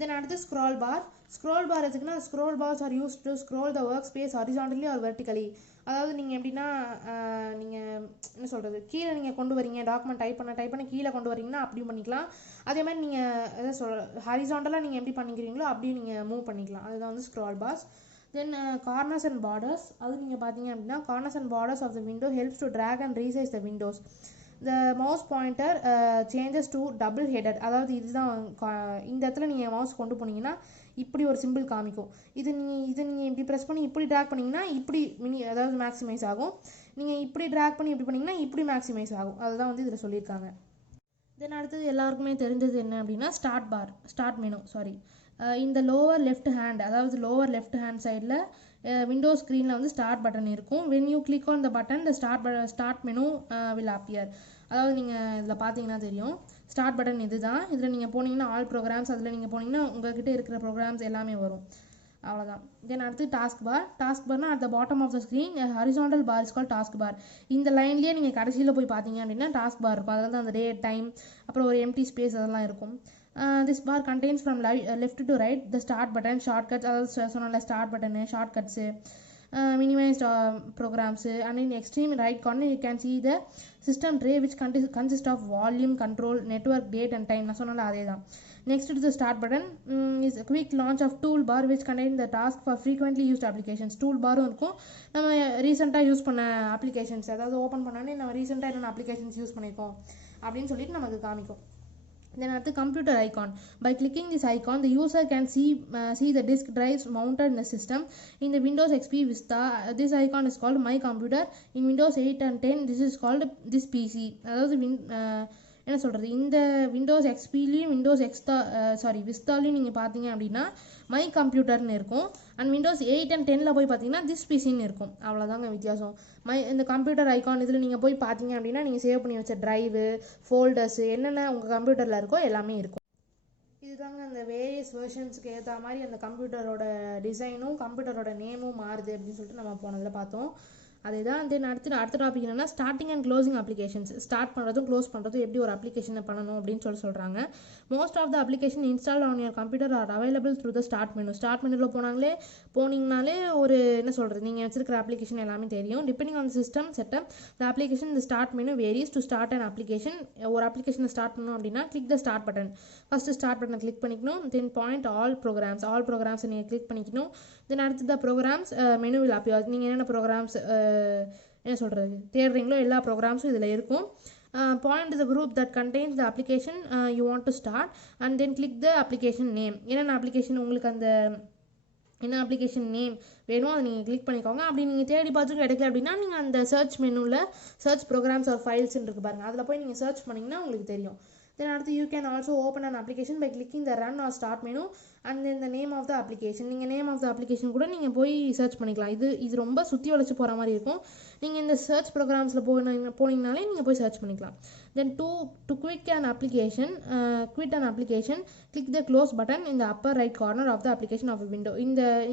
தென் அடுத்து ஸ்க்ரோல் பார் எதுக்குன்னா scroll bars are use to scroll the work space horizontally or vertically. அதாவது நீங்கள் எப்படின்னா நீங்கள் என்ன சொல்கிறது, கீழே நீங்கள் கொண்டு வரீங்க, டாக்குமெண்ட் டைப் பண்ண கீழே கொண்டு வரீங்கன்னா அப்படியும் பண்ணிக்கலாம். அதே மாதிரி நீங்கள் எதாவது ஹாரிசான்டலாக நீங்கள் எப்படி பண்ணிக்கிறீங்களோ அப்படியும் நீங்கள் மூவ் பண்ணிக்கலாம். அதுதான் வந்து scroll bars. Then corners and borders, அது நீங்கள் பார்த்தீங்க அப்படின்னா corners and borders of the window helps to drag and resize the windows. The mouse pointer changes to double headed. அதாவது இதுதான் இந்த இடத்துல நீங்கள் மவுஸ் கொண்டு போனீங்கன்னா இப்படி ஒரு சிம்பிள் காமிக்கும். இது நீங்கள் இப்படி ப்ரெஸ் பண்ணி இப்படி ட்ராக் பண்ணிங்கன்னா இப்படி அதாவது மேக்ஸிமைஸ் ஆகும். நீங்கள் இப்படி ட்ராக் பண்ணி இப்படி பண்ணிங்கன்னா இப்படி மேக்ஸிமைஸ் ஆகும். அதுதான் வந்து இதில் சொல்லியிருக்காங்க. தென் அடுத்தது எல்லாருக்குமே தெரிஞ்சது என்ன அப்படின்னா ஸ்டார்ட் மெனு இந்த லோவர் லெஃப்ட் ஹேண்ட், அதாவது லோவர் லெஃப்ட் ஹேண்ட் சைடில் விண்டோ ஸ்க்ரீனில் வந்து ஸ்டார்ட் பட்டன் இருக்கும். When you click on the button the start menu will appear. அதாவது நீங்கள் இதில் பார்த்தீங்கன்னா தெரியும் ஸ்டார்ட் பட்டன் இது தான். இதில் நீங்கள் போனீங்கன்னா ஆல் ப்ரோக்ராம்ஸ், அதில் நீங்கள் போனீங்கன்னா உங்கள்கிட்ட இருக்கிற ப்ரோக்ராம்ஸ் எல்லாமே வரும். அவ்வளோதான். தென் அடுத்து டாஸ்க் பார்னா at the bottom of the screen horizontal bar is call task bar. இந்த லைன்லேயே நீங்கள் கடைசியில் போய் பார்த்தீங்க அப்படின்னா டாஸ்க் பார் இருக்கும். அதில் தான் அந்த டேட், டைம், அப்புறம் ஒரு எம்டி ஸ்பேஸ் அதெல்லாம் இருக்கும். This bar contains from left to right the start button, shortcuts, அதாவது சொன்னால start button, shortcuts, minimized programs, and in extreme right corner you can see the system tray which consists of volume, control, network, date and time. நான் சொன்னால அதே தான். Next to the start button is a quick launch of toolbar which contains the task for frequently used applications. toolbarம் இருக்கும், நம்ம ரீசெண்டாக use பண்ண applications, அதாவது open பண்ணோன்னே நம்ம ரீசெண்டாக என்னென்ன அப்ளிகேஷன்ஸ் யூஸ் பண்ணியிருக்கோம் அப்படின்னு சொல்லிட்டு நமக்கு காமிக்கும். Then at the computer icon, by clicking this icon the user can see the disk drives mounted in the system. In the Windows XP Vista this icon is called My Computer. In Windows 8 and 10 this is called this PC. அதாவது என்ன சொல்கிறது, இந்த Windows எக்ஸ்பிலையும் விஸ்டாலையும் நீங்கள் பார்த்தீங்க அப்படின்னா my கம்ப்யூட்டர்னு இருக்கும். And Windows 8 and 10ல் போய் பார்த்தீங்கன்னா திஸ் பிசின்னு இருக்கும். அவ்வளோதாங்க வித்தியாசம். இந்த கம்ப்யூட்டர் ஐக்கான் இதில் நீங்கள் போய் பார்த்தீங்க அப்படின்னா நீங்கள் சேவ் பண்ணி வச்ச ட்ரைவு, ஃபோல்டர்ஸு என்னென்ன உங்கள் கம்ப்யூட்டரில் இருக்கோ எல்லாமே இருக்கும். இதுதாங்க அந்த வேரியஸ் வெர்ஷன்ஸுக்கு ஏற்ற மாதிரி அந்த கம்ப்யூட்டரோட டிசைனும் கம்ப்யூட்டரோட நேமும் மாறுது அப்படின்னு சொல்லிட்டு நம்ம போனதில் பார்த்தோம். அதே தான். தென் அடுத்த டாபிக் என்னன்னா starting and closing applications. Start பண்ணுறதும் க்ளோஸ் பண்ணுறதும் எப்படி ஒரு அப்ளிகேஷனை பண்ணணும் அப்படின்னு சொல்கிறாங்க. Most of the application install on your computer or available through the start menu. Start மெனுவில் போனீங்கனாலே ஒரு என்ன சொல்கிறது, நீங்கள் வச்சிருக்கிற அப்ளிகேஷன் எல்லாமே தெரியும். Depending on system setup the application இந்த start menu varies to start and application. ஒரு அப்ளிகேஷனை ஸ்டார்ட் பண்ணணும் அப்படின்னா click the start button. First start பட்டனை கிளிக் பண்ணிக்கணும். தென் பாயிண்ட் ஆல் ப்ரோக்ராம்ஸ் நீங்கள் கிளிக் பண்ணிக்கணும். தென் அடுத்து the programs menu will appear. நீங்கள் என்னென்ன ப்ரோக்ராம்ஸ் என்ன சொல்கிறது தேடுறீங்களோ எல்லா ப்ரோக்ராம்ஸும் இதில் இருக்கும். Point to the group that contains the application you want to start and then click the application name. என்னென்ன அப்ளிகேஷன் உங்களுக்கு அந்த என்ன அப்ளிகேஷன் நேம் வேணும் அதை நீங்கள் கிளிக் பண்ணிக்கோங்க. அப்படி நீங்கள் தேடி பார்த்துட்டு கிடைக்கல அப்படின்னா நீங்கள் அந்த சர்ச் மெனுவில் சர்ச் ப்ரோக்ராம்ஸ் ஆர் ஃபைல்ஸ்ன்னு இருக்குது பாருங்கள், அதில் போய் நீங்கள் சர்ச் பண்ணிங்கன்னா உங்களுக்கு தெரியும். தென் அடுத்து you can also open an application by clicking the run or start menu and then the name of the application. நீங்கள் நேம் ஆஃப் த அப்ளிகேஷன் கூட நீங்கள் போய் சர்ச் பண்ணிக்கலாம். இது ரொம்ப சுற்றி வளைச்சு போகிற மாதிரி இருக்கும். நீங்கள் இந்த சர்ச் ப்ரோக்ராம்ஸில் போனீங்கனாலே நீங்கள் போய் சர்ச் பண்ணிக்கலாம். Then to quit an application, click the close button in the upper right corner of the application of a window.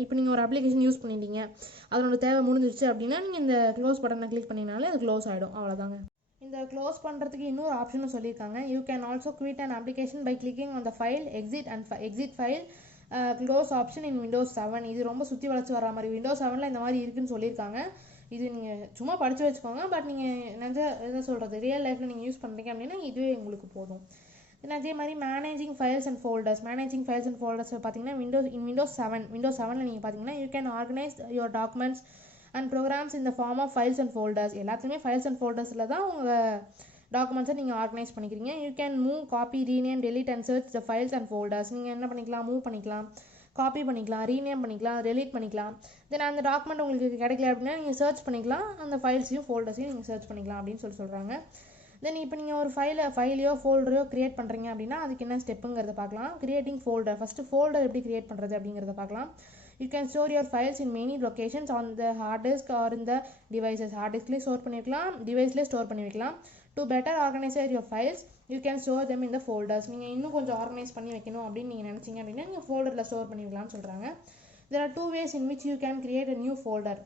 இப்போ நீங்கள் ஒரு அப்ளிகேஷன் யூஸ் பண்ணிட்டீங்க, அதனோட தேவை முடிஞ்சிருச்சு அப்படின்னா நீங்கள் இந்த க்ளோஸ் பட்டனை கிளிக் பண்ணிங்கனாலே அது க்ளோஸ் ஆகிடும். அவ்வளோதாங்க. இந்த க்ளோஸ் பண்ணுறதுக்கு இன்னொரு ஆப்ஷனும் சொல்லியிருக்காங்க. You can also quit an application by clicking on the file exit file close option in Windows 7. இது ரொம்ப சுற்றி வளைச்சு வர மாதிரி விண்டோஸ் 7ல் இந்த மாதிரி இருக்குன்னு சொல்லியிருக்காங்க. இது நீங்கள் சும்மா படித்து வச்சுக்கோங்க. பட் நீங்கள் எதை சொல்கிறது ரியல் லைஃப்பில் நீங்கள் யூஸ் பண்ணுறீங்க அப்படின்னா இதுவே உங்களுக்கு போதும். அதே மாதிரி மேனேஜிங் ஃபைல்ஸ் அண்ட் ஃபோல்டர்ஸ் பார்த்தீங்கன்னா விண்டோஸ் 7ல் நீங்கள் பார்த்தீங்கன்னா you can organise your documents and programs இந்த form of files and folders. எல்லாத்துலேயுமே ஃபைல்ஸ் அண்ட் ஃபோல்டர்ஸில் தான் உங்கள் டாக்குமெண்ட்ஸை நீங்கள் ஆர்கனைஸ் பண்ணிக்கிறீங்க. You can move, copy, rename, delete and search the files and folders. நீங்கள் என்ன பண்ணிக்கலாம், மூவ் பண்ணிக்கலாம், காப்பி பண்ணிக்கலாம், ரீநேம் பண்ணிக்கலாம், டெலிட் பண்ணிக்கலாம். தென் அந்த டாக்குமெண்ட் உங்களுக்கு கிடைக்கல அப்படின்னா நீங்கள் சர்ச் பண்ணிக்கலாம், அந்த ஃபைல்ஸையும் ஃபோல்டர்ஸையும் நீங்கள் சர்ச் பண்ணிக்கலாம் அப்படின்னு சொல்கிறாங்க. தென் இப்போ நீங்கள் ஒரு ஃபைலையோ ஃபோல்டரையோ க்ரியேட் பண்ணுறீங்க அப்படின்னா அதுக்கு என்ன ஸ்டெப்புங்கிறத பார்க்கலாம். Creating folder. ஃபஸ்ட்டு ஃபோல்டர் எப்படி க்ரியேட் பண்ணுறது அப்படிங்கிறத பார்க்கலாம். You can store your files in many locations on the hard disk or in the devices. hard diskலேயே ஸ்டோர் பண்ணி வைக்கலாம், டிவைஸ்லேயே ஸ்டோர் பண்ணி வைக்கலாம். To better organize your files, you can store them in the folders. நீங்கள் இன்னும் கொஞ்சம் organise பண்ணி வைக்கணும் அப்படின்னு நீங்கள் நினச்சிங்க அப்படின்னா நீங்கள் ஃபோல்டரில் ஸ்டோர் பண்ணி வைக்கலாம்னு சொல்கிறாங்க. There are 2 ways in which you can create a new folder.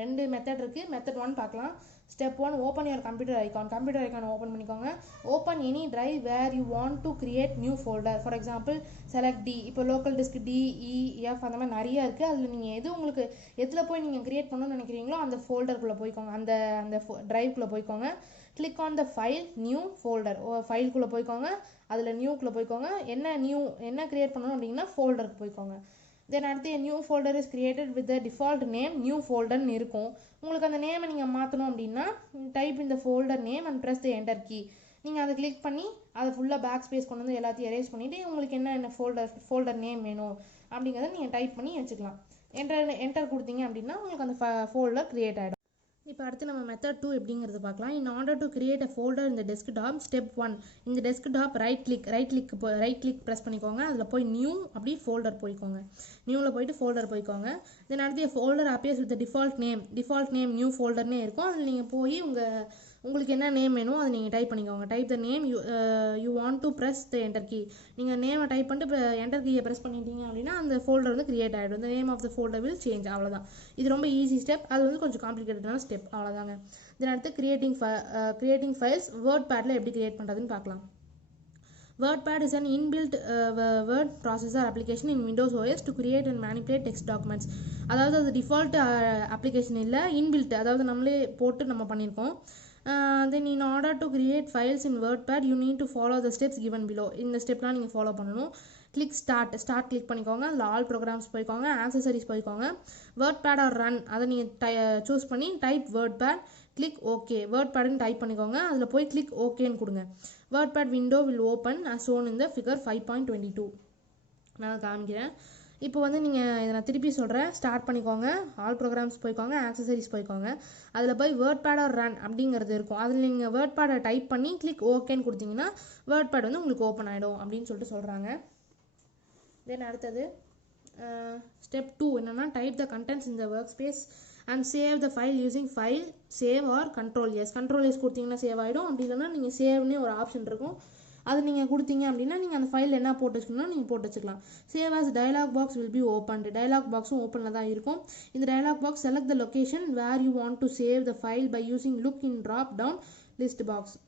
2 method இருக்குது. மெத்தட் 1 பார்க்கலாம். Step 1, open your computer icon open பண்ணிக்கோங்க. Open any drive where you want to create new folder. For example, select D. இப்போ local disk D, E, F அந்த மாதிரி நிறைய இருக்குது. அதில் நீங்கள் உங்களுக்கு எதில் போய் நீங்கள் க்ரியேட் பண்ணணும்னு நினைக்கிறீங்களோ அந்த ஃபோல்டருக்குள்ளே போய்க்கோங்க, அந்த ட்ரைவ்குள்ளே போய்க்கோங்க. Click on the file new folder. ஃபைல்குள்ளே போய்க்கோங்க, அதில் நியூக்குள்ளே போய்க்கோங்க. என்ன க்ரியேட் பண்ணணும் அப்படின்னா ஃபோல்டருக்கு போய்க்கோங்க. தென் அடுத்து new folder is created with the default name new ஃபோல்டர்னு இருக்கும். உங்களுக்கு அந்த நேமை நீங்கள் மாற்றணும் அப்படின்னா டைப் இந்த folder name and press the enter key. நீங்கள் அதை கிளிக் பண்ணி அதை ஃபுல்லாக பேக் ஸ்பேஸ் கொண்டு வந்து எல்லாத்தையும் எரேஸ் பண்ணிவிட்டு உங்களுக்கு என்ன ஃபோல்டர் நேம் வேணும் அப்படிங்கிறத நீங்கள் டைப் பண்ணி வச்சுக்கலாம். என்டர் கொடுத்தீங்க அப்படின்னா உங்களுக்கு அந்த ஃபோல்டர் க்ரியேட் ஆகிடும். இப்போ அடுத்து நம்ம மெத்தட் 2 எப்படிங்கிறது பார்க்கலாம். In order to create a folder இந்த டெஸ்க்டாப், ஸ்டெப் 1, இந்த டெஸ்க்டாப் ரைட் கிளிக் ப்ரெஸ் பண்ணிக்கோங்க. அதில் போய் நியூ அப்படி ஃபோல்டர் போய்க்கோங்க. நியூவில் போயிட்டு ஃபோல்டர் போய்க்கோங்க. தென் அடுத்து folder appears with default name new ஃபோல்டர்னே இருக்கும். அதில் நீங்கள் போய் உங்களுக்கு என்ன நேம் வேணும் அதை நீங்கள் டைப் பண்ணிக்கோங்க. Type the name you want to press the enter key. நீங்கள் நேமை டைப் பண்ணிட்டு இப்போ என்டர் கீயை ப்ரெஸ் பண்ணிட்டீங்க அப்படின்னா அந்த ஃபோல்டர் வந்து கிரியேட் ஆகிடும். இந்த name of the folder will change. அவ்வளோதான். இது ரொம்ப ஈஸி ஸ்டெப். அது வந்து கொஞ்சம் காம்ப்ளிகேட்டடான ஸ்டெப். அவ்வளோதாங்க. தென் அடுத்து கிரியேட்டிங் ஃபைல்ஸ் வேர்ட்பேடில் எப்படி கிரியேட் பண்ணுறதுன்னு பார்க்கலாம். WordPad is an inbuilt word processor application in Windows OS to create and manipulate text documents. அதாவது அது டிஃபால்ட் அப்ளிகேஷன் இல்லை, இன்பில்ட், அதாவது நம்மளே போட்டு நம்ம பண்ணியிருக்கோம். Then in order to create files in WordPad you need to follow the steps given below. இந்த ஸ்டெப்லாம் நீங்கள் ஃபாலோ பண்ணணும். கிளிக் ஸ்டார்ட் கிளிக் பண்ணிக்கோங்க. அதில் ஆல் ப்ரோக்ராம்ஸ் போய்க்கோங்க, ஆக்சசரிஸ் போய்க்கோங்க. வேர்ட்பேட் ஆர் ரன் அதை நீங்கள் சூஸ் பண்ணி டைப் வேர்ட்பேட், கிளிக் ஓகே. வேர்ட்பேடுன்னு டைப் பண்ணிக்கோங்க. அதில் போய் கிளிக் ஓகேன்னு கொடுங்க. WordPad window will open as shown in the figure 5.22. நான் காமிக்கிறேன். இப்போ வந்து நீங்கள் இதை நான் திருப்பி சொல்கிறேன். ஸ்டார்ட் பண்ணிக்கோங்க, ஆல் ப்ரோக்ராம்ஸ் போய்க்கோங்க, ஆக்சசரிஸ் போய்க்கோங்க. அதில் போய் வேர்ட்பேட் ஆர் ரன் அப்படிங்கிறது இருக்கும். அதில் நீங்கள் வேர்ட்பேடை டைப் பண்ணி கிளிக் ஓகேன்னு கொடுத்தீங்கன்னா வேர்ட்பேட் வந்து உங்களுக்கு ஓப்பன் ஆகிடும் அப்படின்னு சொல்லிட்டு சொல்கிறாங்க. தென் அடுத்தது ஸ்டெப் 2 என்னென்னா type the contents in the work space and save the file using save or control S கொடுத்தீங்கன்னா சேவ் ஆகிடும். அப்படி இல்லைன்னா நீங்கள் சேவ்னே ஒரு ஆப்ஷன் இருக்கும், அது நீங்கள் கொடுத்தீங்க அப்படின்னா நீங்கள் அந்த ஃபைல் என்ன போட்டு வச்சுக்கணும் நீங்கள் போட்டு வச்சுக்கலாம். Save as dialog box will be opened. dialog boxும் ஓப்பனில் தான் இருக்கும். இந்த dialog box select the location where you want to save the file by using look in drop down list box.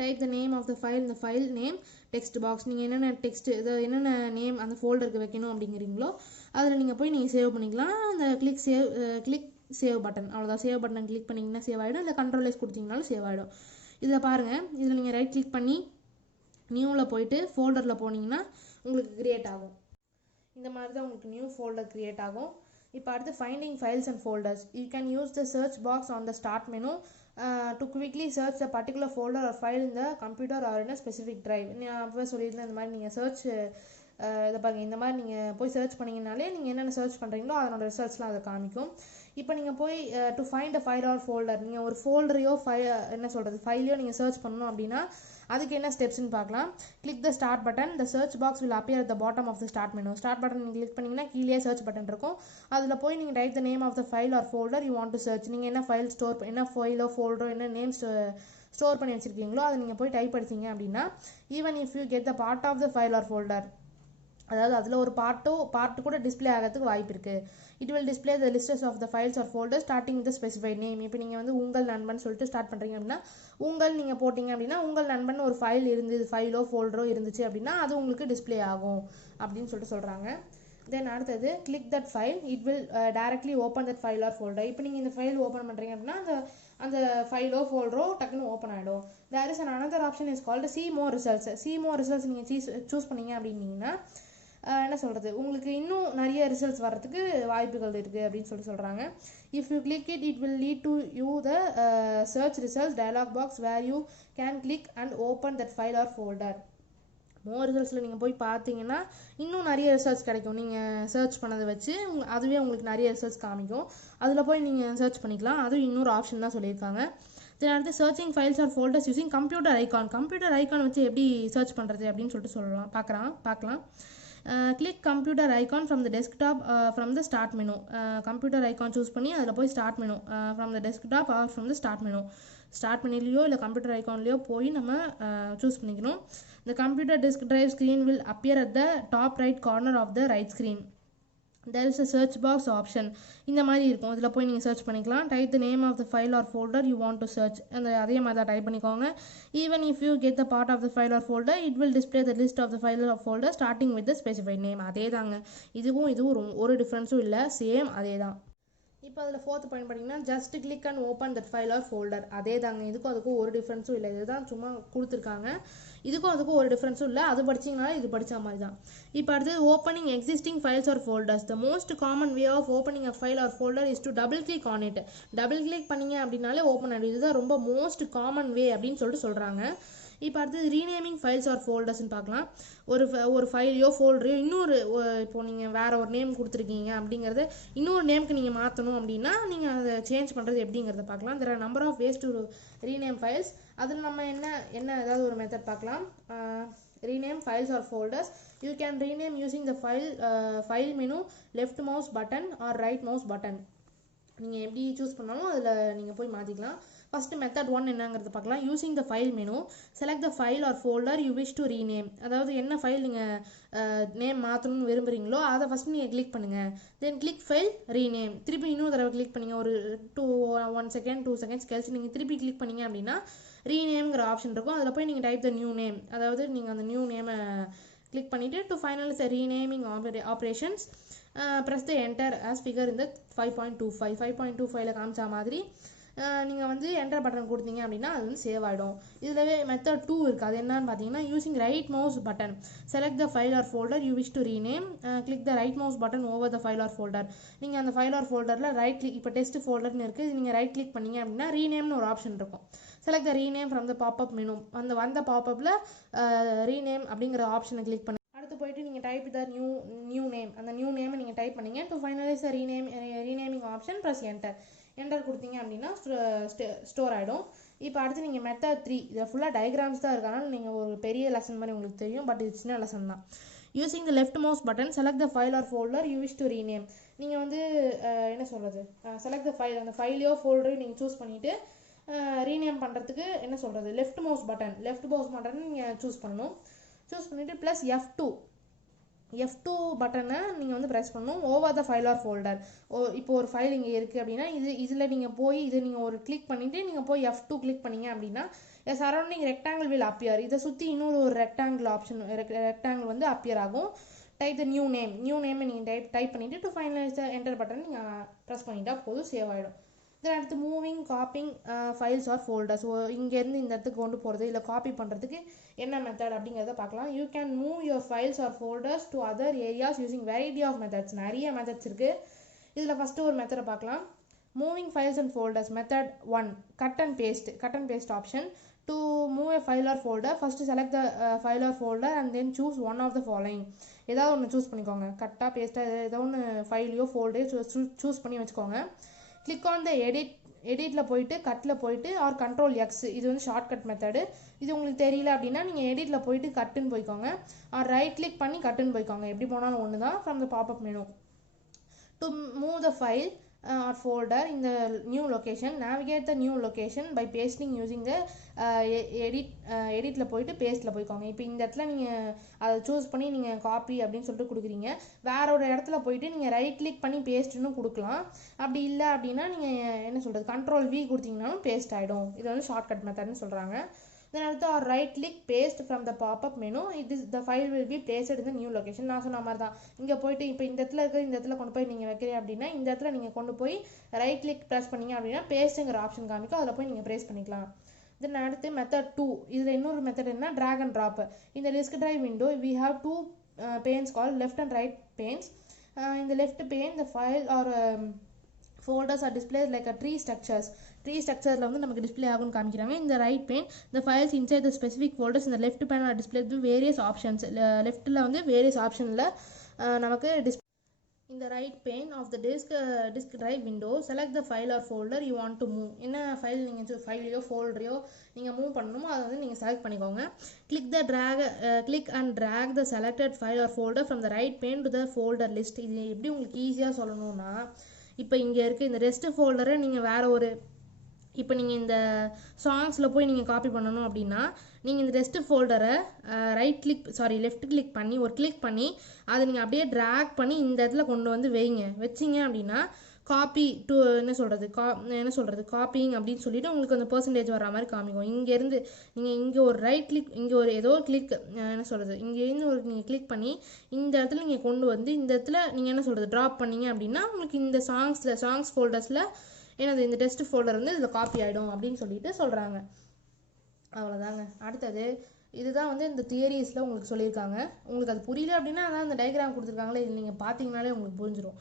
Type the name of the file in the file name text box. நீங்கள் என்னென்ன text என்னென்ன name அந்த ஃபோல்டருக்கு வைக்கணும் அப்படிங்கிறீங்களோ அதில் நீங்கள் போய் நீங்கள் save பண்ணிக்கலாம். அந்த கிளிக் சேவ் பட்டன், அவ்வளோதான். சேவ் பட்டன் கிளிக் பண்ணிங்கன்னா சேவ் ஆகிடும், இல்லை கண்ட்ரோலைஸ் கொடுத்தீங்கனாலும் சேவ் ஆகிடும். இதில் பாருங்கள், இதில் நீங்கள் ரைட் கிளிக் பண்ணி நியூவில் போயிட்டு ஃபோல்டரில் போனீங்கன்னா உங்களுக்கு க்ரியேட் ஆகும். இந்த மாதிரி தான் உங்களுக்கு நியூ ஃபோல்டர் க்ரியேட் ஆகும். இப்போ அடுத்து finding files and folders. You can use the search box on the start menu to quickly search the particular folder or file in the computer or in a specific drive. நான் அப்போவே சொல்லியிருந்தேன், இந்த மாதிரி நீங்கள் search இதை பாருங்கள், இந்த மாதிரி நீங்கள் போய் சர்ச் பண்ணிங்கனாலே நீங்கள் என்னென்ன சர்ச் பண்ணுறீங்களோ அதனோட ரிசல்ட்ஸ்லாம் அதை காமிக்கும். இப்போ நீங்கள் போய் to find a file or folder, நீங்கள் ஒரு ஃபோல்டரையோ ஃபைலையோ நீங்கள் சர்ச் பண்ணணும் அப்படின்னா அதுக்கு என்ன ஸ்டெப்ஸ்ன்னு பார்க்கலாம். Click the start button. The search box will appear at the bottom of the start menu. Start button நீங்கள் கிளிக் பண்ணிங்கன்னா கீழே சர்ச் பட்டன் இருக்கும். அதில் போய் நீங்கள் type the name of the file or folder you want to search. நீங்கள் என்ன file என்ன ஃபைலோ ஃபோல்டரோ என்ன நேம் ஸ்டோர் பண்ணி வச்சுருக்கீங்களோ அதை நீங்கள் போய் டைப் அடிச்சிங்க அப்படின்னா even if you get the part of the file or folder, அதாவது அதில் ஒரு பார்ட்டு கூட டிஸ்பிளே ஆகிறதுக்கு வாய்ப்பு இருக்குது. It will display the lists of the files or folder starting with specified name. இப்போ நீங்கள் வந்து உங்கள் நண்பன் சொல்லிட்டு ஸ்டார்ட் பண்ணுறீங்க அப்படின்னா நீங்கள் போட்டிங்க அப்படின்னா உங்கள் நண்பன் ஒரு ஃபைலோ ஃபோல்டரோ இருந்துச்சு அப்படின்னா அது உங்களுக்கு டிஸ்பிளே ஆகும் அப்படின்னு சொல்லிட்டு சொல்கிறாங்க. தென் அடுத்தது click that file, it will directly open that file or folder. இப்போ நீங்கள் இந்த ஃபைல் ஓப்பன் பண்ணுறீங்க அப்படின்னா அந்த ஃபைலோ ஃபோல்டரோ டக்குன்னு ஓப்பன் ஆகிடும். There is another option is called see more results. see more results நீங்கள் சூஸ் பண்ணீங்க அப்படின்னீங்கன்னா என்ன சொல்கிறது, உங்களுக்கு இன்னும் நிறைய ரிசல்ட்ஸ் வர்றதுக்கு வாய்ப்புகள் இருக்குது அப்படின்னு சொல்கிறாங்க. If you click it will lead to you the search results dialog box where you can click and open that file or folder. More ரிசல்ட்ஸில் நீங்கள் போய் பார்த்தீங்கன்னா இன்னும் நிறைய ரிசல்ட்ஸ் கிடைக்கும். நீங்கள் சர்ச் பண்ணதை வச்சு அதுவே உங்களுக்கு நிறைய ரிசல்ட்ஸ் காமிக்கும். அதில் போய் நீங்கள் சர்ச் பண்ணிக்கலாம். அதுவும் இன்னொரு ஆப்ஷன் தான் சொல்லியிருக்காங்க. தென் அடுத்து searching files or folders using computer icon. Computer icon வச்சு எப்படி சர்ச் பண்ணுறது அப்படின்னு சொல்லிட்டு பார்க்கலாம். Click computer icon from the desktop from the start menu. Computer icon choose பண்ணி அதில் போய் start menu from the desktop or from the start மெனுலையோ இல்லை கம்ப்யூட்டர் ஐகான்லையோ போய் நம்ம சூஸ் பண்ணிக்கணும். The computer disk drive screen will appear at the top right corner of the right screen. There is a search box option. இந்த மாதிரி இருக்கும், இதில் போய் நீங்கள் சர்ச் பண்ணிக்கலாம். Type the name of the file or folder you want to search. அதே மாதிரி தான் டைப் பண்ணிக்கோங்க. Even if you get the part of the file or folder it will display the list of the file or folder starting with the specified name. அதே தாங்க, இதுவும் ஒரு டிஃப்ரென்ஸும் இல்லை, same அதே தான். இப்போ அதில் ஃபோர்த் பாயிண்ட் பார்த்தீங்கன்னா just click and open that file or folder. அதே தாங்க, அதுக்கும் ஒரு டிஃப்ரென்ஸும் இல்லை. இதுதான் சும்மா கொடுத்துருக்காங்க. அதுக்கும் ஒரு டிஃப்ரென்ஸும் இல்லை. அது படிச்சிங்கனால இது படித்த மாதிரி தான். இப்போ அடுத்தது opening existing files or folders. The most common way of opening a file or folder is to double click on it. Double click பண்ணிங்க அப்படின்னாலே ஓப்பன் ஆகிடும். இதுதான் ரொம்ப மோஸ்ட் காமன் வே அப்படின்னு சொல்லிட்டு சொல்கிறாங்க. இப்போ அடுத்தது ரீநேமிங் ஃபைல்ஸ் ஆர் ஃபோல்டர்ஸ்ன்னு பார்க்கலாம். ஒரு ஃபைலையோ ஃபோல்டரையோ இப்போ நீங்கள் வேறு ஒரு நேம் கொடுத்துருக்கீங்க அப்படிங்கிறத இன்னொரு நேமுக்கு நீங்கள் மாற்றணும் அப்படின்னா நீங்கள் அதை சேஞ்ச் பண்ணுறது எப்படிங்கிறத பார்க்கலாம். There are number of ways to rename files. அதில் நம்ம என்ன ஏதாவது ஒரு மெத்தட் பார்க்கலாம். Rename files or folders. You can rename using the file menu left mouse button or right mouse button. நீங்கள் எப்படி சூஸ் பண்ணாலும் அதில் நீங்கள் போய் மாற்றிக்கலாம். ஃபஸ்ட்டு மெத்தட் 1 என்னங்கிறத பார்க்கலாம். Using the file menu select the file or folder you wish to rename. அதாவது என்ன ஃபைல் நீங்கள் நேம் மாற்றணும்னு விரும்புகிறீங்களோ அதை ஃபஸ்ட்டு நீங்கள் கிளிக் பண்ணுங்கள். தென் கிளிக் ஃபைல் ரீநேம். திருப்பி இன்னொரு தடவை கிளிக் பண்ணிங்க. ஒரு 1 செகண்ட் 2 செகண்ட்ஸ் கழிச்சு நீங்கள் திருப்பி கிளிக் பண்ணிங்க அப்படின்னா ரீநேம்ங்கிற ஆப்ஷன் இருக்கும். அதில் போய் நீங்கள் டைப் த நியூ நேம், அதாவது நீங்கள் அந்த நியூ நேமை கிளிக் பண்ணிவிட்டு to finalise the renaming operations press the enter as figure இந்த 5.25 5.25ல் காமிச்சா மாதிரி நீங்கள் வந்து என்டர் பட்டன் கொடுத்தீங்க அப்படின்னா அது வந்து சேவ் ஆகிடும். இதில் மெத்தட் 2 இருக்குது. அது என்னன்னு பார்த்தீங்கன்னா using right mouse button select the file or folder you wish to rename click the right mouse button over the file or folder. நீங்கள் அந்த ஃபைல் ஆர் ஃபோல்டரில் ரைட் கிளிக், இப்போ டெஸ்ட் ஃபோல்டர்னு இருக்குது, நீங்கள் ரைட் கிளிக் பண்ணிங்க அப்படின்னா ரீநேம்னு ஒரு ஆப்ஷன் இருக்கும். Select the rename from the popup menu. வந்த பாப்அப்பில் ரீநேம் அப்படிங்கிற ஆப்ஷனை கிளிக் பண்ணி அடுத்து போயிட்டு நீங்கள் டைப் த நியூ நேம். அந்த நியூ நேமை நீங்கள் டைப் பண்ணிங்க. To finalise the renaming option plus enter கொடுத்தீங்க அப்படின்னா ஸ்டோர் ஆகிடும். இப்போ அடுத்து நீங்கள் மெத்தட் 3. இதில் ஃபுல்லாக டயக்ராம்ஸ் தான் இருக்கனால நீங்கள் ஒரு பெரிய லெசன் மாதிரி உங்களுக்கு தெரியும், பட் இது சின்ன லெசன் தான். Using the left mouse button select the file or folder you wish to rename. நீங்கள் வந்து என்ன சொல்கிறது, செலக்ட் த ஃபைல், அந்த ஃபைலையோ ஃபோல்டரையும் நீங்கள் சூஸ் பண்ணிவிட்டு ரீநேம் பண்ணுறதுக்கு என்ன சொல்கிறது, லெஃப்ட் மவுஸ் பட்டன் நீங்கள் சூஸ் பண்ணணும். சூஸ் பண்ணிவிட்டு ப்ளஸ் F2 பட்டனை நீங்கள் வந்து ப்ரெஸ் பண்ணணும் over the file or folder. இப்போ ஒரு ஃபைல் இங்கே இருக்குது அப்படின்னா இதில் நீங்கள் போய் இதை நீங்கள் ஒரு கிளிக் பண்ணிவிட்டு நீங்கள் போய் F2 கிளிக் பண்ணிங்க அப்படின்னா சரௌண்டிங் ரெக்டாங்கிள் வில் அப்பியர். இதை சுற்றி இன்னொரு ஒரு ரெக்டாங்கிள் வந்து அப்பியர் ஆகும். டைப் த நியூ நேம் நீங்கள் டைப் பண்ணிவிட்டு to finalise the enter button நீங்கள் ப்ரெஸ் பண்ணிட்டா போதும், சேவ் ஆகிடும். தென் அடுத்து moving copying files or folders. இங்கேருந்து இந்த இடத்துக்கு கொண்டு போகிறது இல்லை காப்பி பண்ணுறதுக்கு என்ன மெத்தட் அப்படிங்கிறத பார்க்கலாம். You can move your files or folders to other areas using variety of methods. நிறைய மெத்தட்ஸ் இருக்குது. இதில் ஃபஸ்ட்டு ஒரு மெத்தடை பார்க்கலாம். Moving files and folders method 1, cut and paste option. To move a file or folder, first select the file or folder and then choose one of the following. ஏதாவது ஒன்று choose பண்ணிக்கோங்க. கட்டாக பேஸ்ட்டாக ஏதோ ஒன்று ஃபைலையோ ஃபோல்டரையோ சூஸ் பண்ணி வச்சுக்கோங்க. கிளிக் ஆன் த எடிட்டில் போயிட்டு கட்டில் போயிட்டு ஆர் Ctrl X, இது வந்து ஷார்ட்கட் மெத்தடு. இது உங்களுக்கு தெரியல அப்படின்னா நீங்கள் எடிட்டில் போயிட்டு கட்டுன்னு போய்க்கோங்க, ஆர் ரைட் கிளிக் பண்ணி கட்டுன்னு போய்க்கோங்க. எப்படி போனாலும் ஒன்று தான். From the popup menu to move the file or folder in the new location, navigate the new location by pasting using the எடிட்டில் போயிட்டு பேஸ்ட்டில் போய்க்கோங்க. இப்போ இந்த இடத்துல நீங்கள் அதை சூஸ் பண்ணி நீங்கள் காப்பி அப்படின்னு சொல்லிட்டு கொடுக்குறீங்க. வேற ஒரு இடத்துல போயிட்டு நீங்கள் ரைட் கிளிக் பண்ணி பேஸ்ட்டுன்னு கொடுக்கலாம். அப்படி இல்லை அப்படின்னா நீங்கள் என்ன சொல்கிறது, Ctrl V கொடுத்தீங்கன்னாலும் பேஸ்ட் ஆகிடும். இது வந்து ஷார்ட்கட் மெத்தட்னு சொல்கிறாங்க. Then அடுத்து or right click paste from the pop-up menu. The file will be placed in the new location. நான் சொன்ன மாதிரி தான். இங்கே போயிட்டு இப்போ இந்த இடத்துல இருக்கிற இந்த இடத்துல கொண்டு போய் நீங்கள் வைக்கிறீங்க அப்படின்னா இந்த இடத்துல நீங்கள் கொண்டு போய் ரைட் கிளிக் ப்ரெஸ் பண்ணிங்க அப்படின்னா பேஸ்ட்டுங்கிற ஆப்ஷன் காமிக்கும். அதில் போய் நீங்கள் ப்ரெஸ் பண்ணிக்கலாம். தென் அடுத்து மெத்தட் 2. இதில் இன்னொரு மெத்தட் என்ன, ட்ராக் அண்ட் ட்ராப். இந்த disk drive window we have two panes called left and right panes. In the left pane the file or folders are displayed like a tree structureல வந்து நமக்கு display ஆகும்னு காமிக்கிறாங்க. இந்த right pane the files inside the specific folders in the left pane are displayed with various options. லெஃப்ட்டில் வந்து various ஆப்ஷனில் நமக்கு இந்த right pane of the disk drive window select the file or folder you want to move. என்ன file நீங்கள் ஃபைலையோ ஃபோல்டரையோ நீங்கள் move பண்ணணுமோ அதை வந்து நீங்கள் செலக்ட் பண்ணிக்கோங்க. Click and drag the selected file or folder from the right pane to the folder list. இது எப்படி உங்களுக்கு ஈஸியாக சொல்லணும்னா, இப்போ இங்கே இருக்க இந்த ரெஸ்ட் ஃபோல்டரை நீங்கள் வேறு ஒரு இப்போ நீங்கள் இந்த சாங்ஸில் போய் நீங்கள் காப்பி பண்ணணும் அப்படின்னா நீங்கள் இந்த ரெஸ்ட் ஃபோல்டரை லெஃப்ட் கிளிக் பண்ணி ஒரு கிளிக் பண்ணி அதை நீங்கள் அப்படியே ட்ராக் பண்ணி இந்த இடத்துல கொண்டு வந்து வச்சிங்க அப்படின்னா காப்பி டு என்ன சொல்கிறது காப்பிங் அப்படின்னு சொல்லிட்டு உங்களுக்கு அந்த பெர்சன்டேஜ் வர மாதிரி காமிக்கும். இங்கேருந்து நீங்கள் இங்கே ஒரு ரைட் கிளிக் இங்கே ஒரு ஏதோ கிளிக் இங்கேருந்து ஒரு நீங்கள் கிளிக் பண்ணி இந்த இடத்துல நீங்கள் கொண்டு வந்து இந்த இடத்துல நீங்கள் ட்ராப் பண்ணீங்க அப்படின்னா உங்களுக்கு இந்த சாங்ஸ் ஃபோல்டர்ஸில் இந்த டெஸ்ட் ஃபோல்டர் வந்து இதில் காப்பி ஆகிடும் அப்படின்னு சொல்லிட்டு சொல்கிறாங்க. அவ்வளோதாங்க. அடுத்தது இதுதான் வந்து இந்த தியரிஸில் உங்களுக்கு சொல்லியிருக்காங்க. உங்களுக்கு அது புரியல அப்படின்னா அதான் அந்த டயக்ராம் கொடுத்துருக்காங்களே, இது நீங்கள் பார்த்தீங்கனாலே உங்களுக்கு புரிஞ்சிடும்.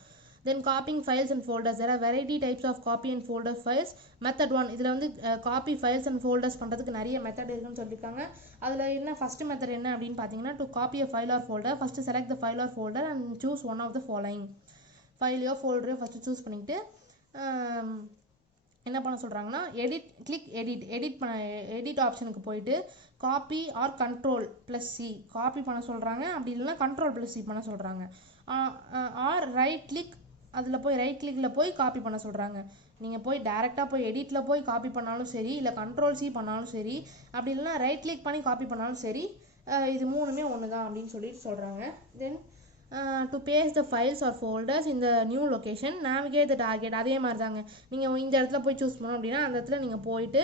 Then copying files and folders. there are variety types of copy and folder files. Method 1, இதில் வந்து காப்பி ஃபைல்ஸ் அண்ட் ஃபோல்டர்ஸ் பண்ணுறதுக்கு நிறைய மெத்தட் இருக்குன்னு சொல்லியிருக்காங்க. அதில் என்ன ஃபஸ்ட்டு மெத்தட் என்ன அப்படின்னு பார்த்தீங்கன்னா, to copy a file or folder, first select the file or folder and choose one of the following. ஃபைலையோ ஃபோல்டரையோ ஃபஸ்ட்டு சூஸ் பண்ணிவிட்டு என்ன பண்ண சொல்கிறாங்கன்னா எடிட் ஆப்ஷனுக்கு போயிட்டு காப்பி ஆர் Ctrl+C காப்பி பண்ண சொல்கிறாங்க. அப்படி இல்லைன்னா Ctrl+C பண்ண சொல்கிறாங்க. ஆர் ரைட் கிளிக் அதில் போய் ரைட் கிளிக்கில் போய் காப்பி பண்ண சொல்கிறாங்க. நீங்கள் போய் டேரெக்டாக போய் எடிட்டில் போய் காப்பி பண்ணாலும் சரி, இல்லை Ctrl+C பண்ணாலும் சரி, அப்படி இல்லைன்னா ரைட் கிளிக் பண்ணி காப்பி பண்ணாலும் சரி, இது மூணுமே ஒன்று தான் அப்படின்னு சொல்லிட்டு சொல்கிறாங்க. தென் to paste the files or folders in the new location, navigate the target. அதே மாதிரி தாங்க, நீங்கள் இந்த இடத்துல போய் சூஸ் பண்ணோம் அப்படின்னா அந்த இடத்துல நீங்கள் போயிட்டு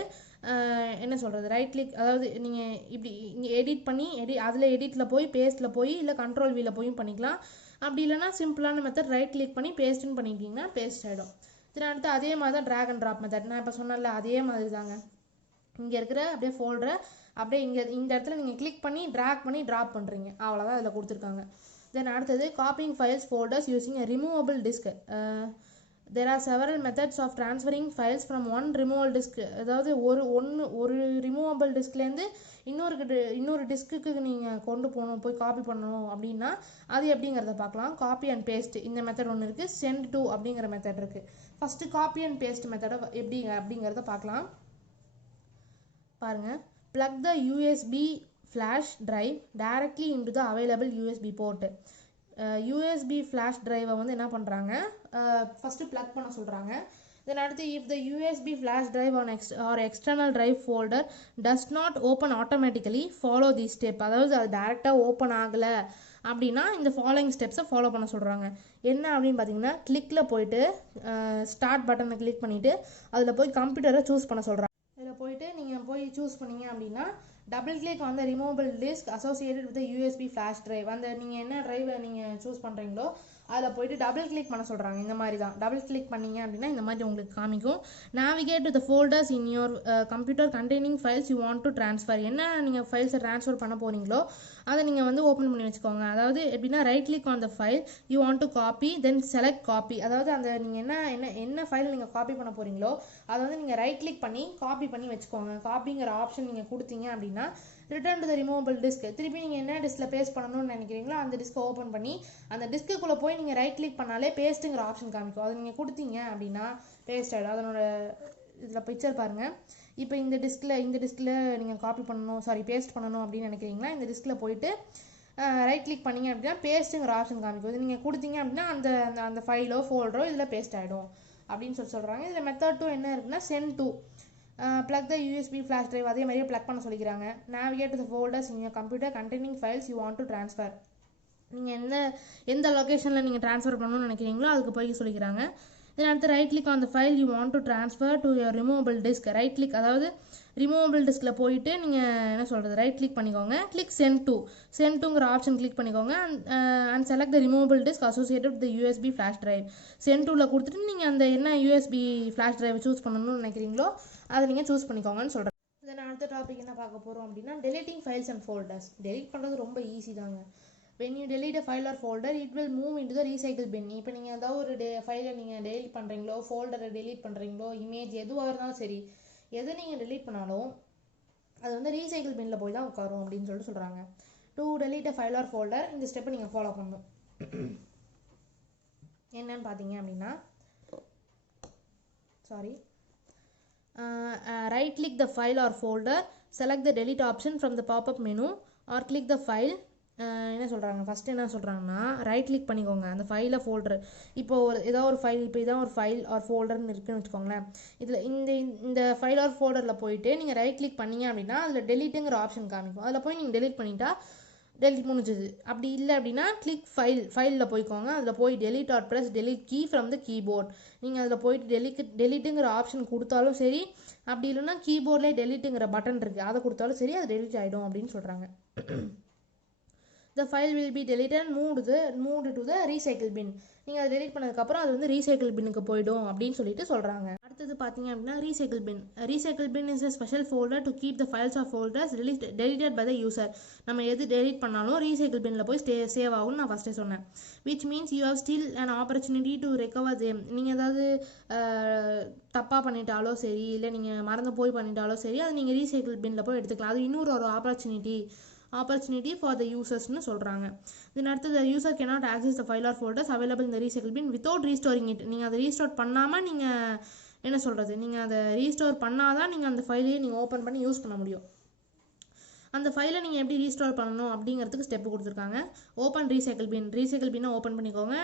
ரைட் கிளிக், அதாவது நீங்கள் இப்படி எடிட் பண்ணி அதில் எடிட்டில் போய் பேஸ்ட்டில் போய் இல்லை Ctrl V போயும் பண்ணிக்கலாம். அப்படி இல்லைனா சிம்பிளான மெத்தட் ரைட் கிளிக் பண்ணி பேஸ்ட்டுன்னு பண்ணிக்கிட்டிங்கன்னா பேஸ்ட் ஆகிடும். இதில் அடுத்து அதே மாதிரி தான் ட்ராக் அண்ட் ட்ராப் மெத்தட். நான் இப்போ சொன்னல அதே மாதிரி தாங்க. இங்கே இருக்கிற அப்படியே ஃபோல்டரை அப்படியே இந்த இடத்துல நீங்கள் கிளிக் பண்ணி ட்ராக் பண்ணி ட்ராப் பண்ணுறீங்க, அவ்வளோதான் இதில் கொடுத்துருக்காங்க. தென் அடுத்தது copying files folders using a removable disk. there are several methods of transferring files from one removable disk. அதாவது ஒரு ரிமூவபிள் டிஸ்க்லேருந்து இன்னொரு டிஸ்க்குக்கு நீங்கள் போய் காப்பி பண்ணணும் அப்படின்னா அது எப்படிங்கிறத பார்க்கலாம். காப்பி அண்ட் பேஸ்ட் இந்த மெத்தட் ஒன்று இருக்குது. சென்ட் டு அப்படிங்கிற மெத்தட் இருக்குது. ஃபஸ்ட்டு காப்பி அண்ட் பேஸ்ட் மெத்தடை அப்படிங்கிறத பார்க்கலாம். பாருங்கள், plug the USB flash drive directly into the available USB port. USB flash drive வந்து என்ன பண்ணுறாங்க, ஃபஸ்ட்டு ப்ளக் பண்ண சொல்கிறாங்க. Then அடுத்து if the USB flash drive or external drive folder does not open automatically follow these step. அதாவது அது டேரெக்டாக open ஆகலை அப்படின்னா இந்த ஃபாலோயிங் ஸ்டெப்ஸை ஃபாலோ பண்ண சொல்கிறாங்க. என்ன அப்படின்னு பார்த்தீங்கன்னா கிளிக்கில் போயிட்டு ஸ்டார்ட் பட்டனை கிளிக் பண்ணிவிட்டு அதில் போய் கம்ப்யூட்டரை சூஸ் பண்ண சொல்கிறாங்க. இதில் போயிட்டு நீங்கள் போய் சூஸ் பண்ணீங்க அப்படின்னா டபுள் கிளிக் வந்து removable disk associated with USB flash drive. அந்த நீங்கள் என்ன ட்ரைவை நீங்கள் சூஸ் பண்ணுறீங்களோ அதில் போயிட்டு டபுள் கிளிக் பண்ண சொல்கிறாங்க. இந்த மாதிரி தான் டபுள் கிளிக் பண்ணிங்க அப்படின்னா இந்த மாதிரி உங்களுக்கு காமிக்கும். Navigate to the folders in your computer containing files you want to transfer. என்ன நீங்கள் ஃபைல்ஸை ட்ரான்ஸ்ஃபர் பண்ண போகிறீங்களோ அதை நீங்கள் வந்து ஓப்பன் பண்ணி வச்சுக்கோங்க. அதாவது எப்படின்னா right click on the file you want to copy then select copy. அதாவது அந்த நீங்கள் என்ன ஃபைல் நீங்கள் காப்பி பண்ண போகிறீங்களோ அதை வந்து நீங்கள் ரைட் கிளிக் பண்ணி காப்பி பண்ணி வச்சுக்கோங்க. காப்பிங்கிற ஆப்ஷன் நீங்கள் கொடுத்தீங்க அப்படின்னா return to the removable disk. திருப்பி நீங்கள் என்ன டிஸ்கில் பேஸ்ட் பண்ணணும்னு நினைக்கிறீங்களோ அந்த டிஸ்கை ஓப்பன் பண்ணி அந்த டிஸ்க்குள்ளே போய் நீங்கள் ரைட் கிளிக் பண்ணாலே பேஸ்ட்டுங்கிற ஆப்ஷன் காமிக்கும். அதை நீங்கள் கொடுத்தீங்க அப்படின்னா பேஸ்ட் ஆகிடும். அதனோட இதில் பிக்சர் பாருங்கள். இப்போ இந்த டிஸ்கில் நீங்கள் காப்பி பண்ணணும் பேஸ்ட் பண்ணணும் அப்படின்னு நினைக்கிறீங்களா இந்த டிஸ்கில் போயிட்டு ரைட் கிளிக் பண்ணிங்க அப்படின்னா பேஸ்ட்டுங்கிற ஆப்ஷன் காமிக்கும். இது நீங்கள் கொடுத்தீங்க அப்படின்னா அந்த அந்த ஃபைலோ ஃபோல்டரோ இதில் பேஸ்ட் ஆகிடும் அப்படின்னு சொல்கிறாங்க. இதில் மெத்தட் 2 என்ன இருக்குன்னா send to plug the USB flash drive. அதே மாதிரியே plug பண்ண சொல்லிக்கிறாங்க. navigate to the folders in your computer containing files you want to transfer. நீங்கள் எந்த லொக்கேஷனில் நீங்கள் ட்ரான்ஸ்ஃபர் பண்ணணும்னு நினைக்கிறீங்களோ அதுக்கு போய் சொல்லிக்கிறாங்க. தென் அடுத்து right click on the file you want to transfer to your removable disk. Right click அதாவது ரிமூவபிள் டிஸ்கில் போயிட்டு நீங்கள் என்ன சொல்கிறது ரைட் கிளிக் பண்ணிக்கோங்க. கிளிக் சென்ட் டுங்கிற ஆப்ஷன் கிளிக் பண்ணிக்கோங்க. And select the removable disk associated with USB flash drive. Send டூவில் கொடுத்துட்டு நீங்கள் அந்த என்ன யூஎஸ்பி ஃப்ளாஷ் ட்ரைவை சூஸ் பண்ணணும்னு நினைக்கிறீங்களோ அதை நீங்கள் சூஸ் பண்ணிக்கோங்கன்னு சொல்கிறேன். தென் அடுத்த டாபிக் என்ன பார்க்க போகிறோம் அப்படின்னா deleting files and folders. Delete பண்ணுறது ரொம்ப ஈஸி தாங்க. when you delete a file or folder it will move into the recycle bin. இப்போ நீங்கள் ஏதாவது ஒரு ஃபைலை நீங்கள் delete பண்ணுறீங்களோ ஃபோல்டரை delete பண்ணுறீங்களோ இமேஜ் எதுவாக இருந்தாலும் சரி எதை நீங்கள் delete பண்ணாலும் அது வந்து ரீசைக்கிள் பின்னில் போய் தான் உட்காரும் அப்படின்னு சொல்கிறாங்க. To delete a file or folder இந்த ஸ்டெப்பை நீங்கள் ஃபாலோ பண்ணணும். என்னன்னு பார்த்தீங்க அப்படின்னா right click the file or folder, select the delete option from the pop-up menu or click the file. என்ன சொல்கிறாங்க ஃபஸ்ட்டு என்ன சொல்கிறாங்கன்னா ரைட் கிளிக் பண்ணிக்கோங்க அந்த ஃபைலை ஃபோல்டர். இப்போது ஏதாவது ஒரு ஃபைல் இப்போ இதான் ஒரு ஃபைல் ஆர் ஃபோல்டர்னு இருக்குன்னு வச்சுக்கோங்களேன். இதில் இந்த ஃபைல் ஆர் ஃபோல்டரில் போயிட்டு நீங்கள் ரைட் கிளிக் பண்ணிங்க அப்படின்னா அதில் டெலிட்டுங்கிற ஆப்ஷன் காமிக்கும். அதில் போய் நீங்கள் டெலிட் பண்ணிட்டா டெலிட் முடிஞ்சுது. அப்படி இல்லை அப்படின்னா கிளிக் ஃபைலில் போய்க்கோங்க. அதில் போய் delete or press delete key from the keyboard. நீங்கள் அதில் போயிட்டு டெலிட்டுங்கிற ஆப்ஷன் கொடுத்தாலும் சரி அப்படி இல்லைன்னா கீபோர்ட்லேயே டெலிட்டுங்கிற பட்டன் இருக்குது அதை கொடுத்தாலும் சரி அது டெலிட் ஆகிடும் அப்படின்னு சொல்கிறாங்க. The file will be deleted and moved to the recycle bin. நீங்கள் அதை டெலிட் பண்ணதுக்கப்புறம் அது வந்து ரீசைக்கிள் பின்னுக்கு போய்டும் அப்படின்னு சொல்லிட்டு சொல்கிறாங்க. அடுத்தது பார்த்தீங்க அப்படின்னா recycle bin is a special folder to keep the files or folders deleted by the user. நம்ம எது டெலிட் பண்ணாலும் ரீசைக்கிள் பின்னில் போய் சேவ் ஆகும்னு நான் ஃபஸ்ட்டே சொன்னேன். which means you have still an opportunity to recover them. நீங்கள் ஏதாவது தப்பாக பண்ணிட்டாலோ சரி இல்லை நீங்கள் மறந்து போய் பண்ணிட்டாலோ சரி அது நீங்கள் ரீசைக்கிள் பின்னில் போய் எடுத்துக்கலாம். அது இன்னொரு opportunity for the users னு சொல்கிறாங்க. தென் அடுத்து the user cannot access the file or folders available in the recycle bin without restoring it. நீங்கள் அதை ரீஸ்டோர் பண்ணாமல் நீங்கள் என்ன சொல்கிறது நீங்கள் அதை ரீஸ்டோர் பண்ணாதான் நீங்கள் அந்த ஃபைலையே நீங்கள் ஓப்பன் பண்ணி யூஸ் பண்ண முடியும். அந்த ஃபைலை நீங்கள் எப்படி ரீஸ்டோர் பண்ணணும் அப்படிங்கிறதுக்கு ஸ்டெப்பு கொடுத்துருக்காங்க. ஓப்பன் ரீசைக்கிள் பின்னை ஓப்பன் பண்ணிக்கோங்க.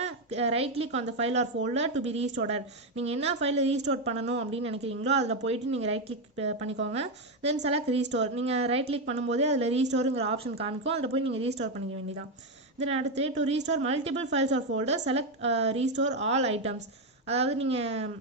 Right click on the file or folder to be restored. நீங்கள் என்ன ஃபைலை ரீஸ்டோர் பண்ணணும் அப்படின்னு நினைக்கிறீங்களோ அதில் போயிட்டு நீங்கள் ரைட் கிளிக் பண்ணிக்கோங்க. தென் செலக்ட் ரீஸ்டோர். நீங்கள் ரைட் கிளிக் பண்ணும்போதே அதில் ரீஸ்டோருங்கிற ஆப்ஷன் காமிக்கும். அதில் போய் நீங்கள் ரீஸ்டோர் பண்ணிக்க வேண்டியதான். தென் அடுத்து to restore multiple files or folder select restore all items. அதாவது நீங்கள்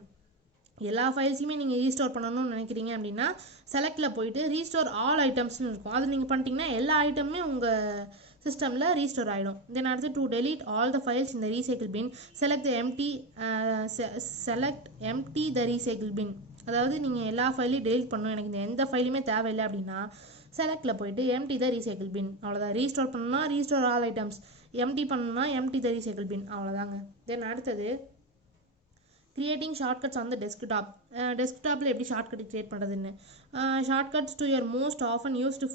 எல்லா ஃபைல்ஸையுமே நீங்கள் ரீஸ்டோர் பண்ணணும்னு நினைக்கிறீங்க அப்படின்னா செலக்டில் போயிட்டு ரீஸ்டோர் ஆல் ஐட்டம்ஸ்னு இருக்கும். அது நீங்கள் பண்ணிட்டீங்கன்னா எல்லா ஐட்டமுமே உங்கள் சிஸ்டமில் ரீஸ்டோர் ஆகிடும். தென் அடுத்து to delete all the files in the recycle bin select empty the recycle bin. அதாவது நீங்கள் எல்லா ஃபைலையும் டெலிட் பண்ணணும் எனக்கு எந்த ஃபைலுமே தேவையில்லை அப்படின்னா செலக்டில் போயிட்டு empty the recycle bin. அவ்வளோதான். ரீஸ்டோர் பண்ணணும்னா ரீஸ்டோர் ஆல் ஐட்டம்ஸ், எம்டி பண்ணணும்னா empty the recycle bin. அவ்வளோதாங்க. தென் அடுத்தது creating shortcuts on the desktop. டெஸ்க்டாப்பில் எப்படி ஷார்ட்கட் கிரியேட் பண்ணுறதுன்னு. Shortcuts to your most often used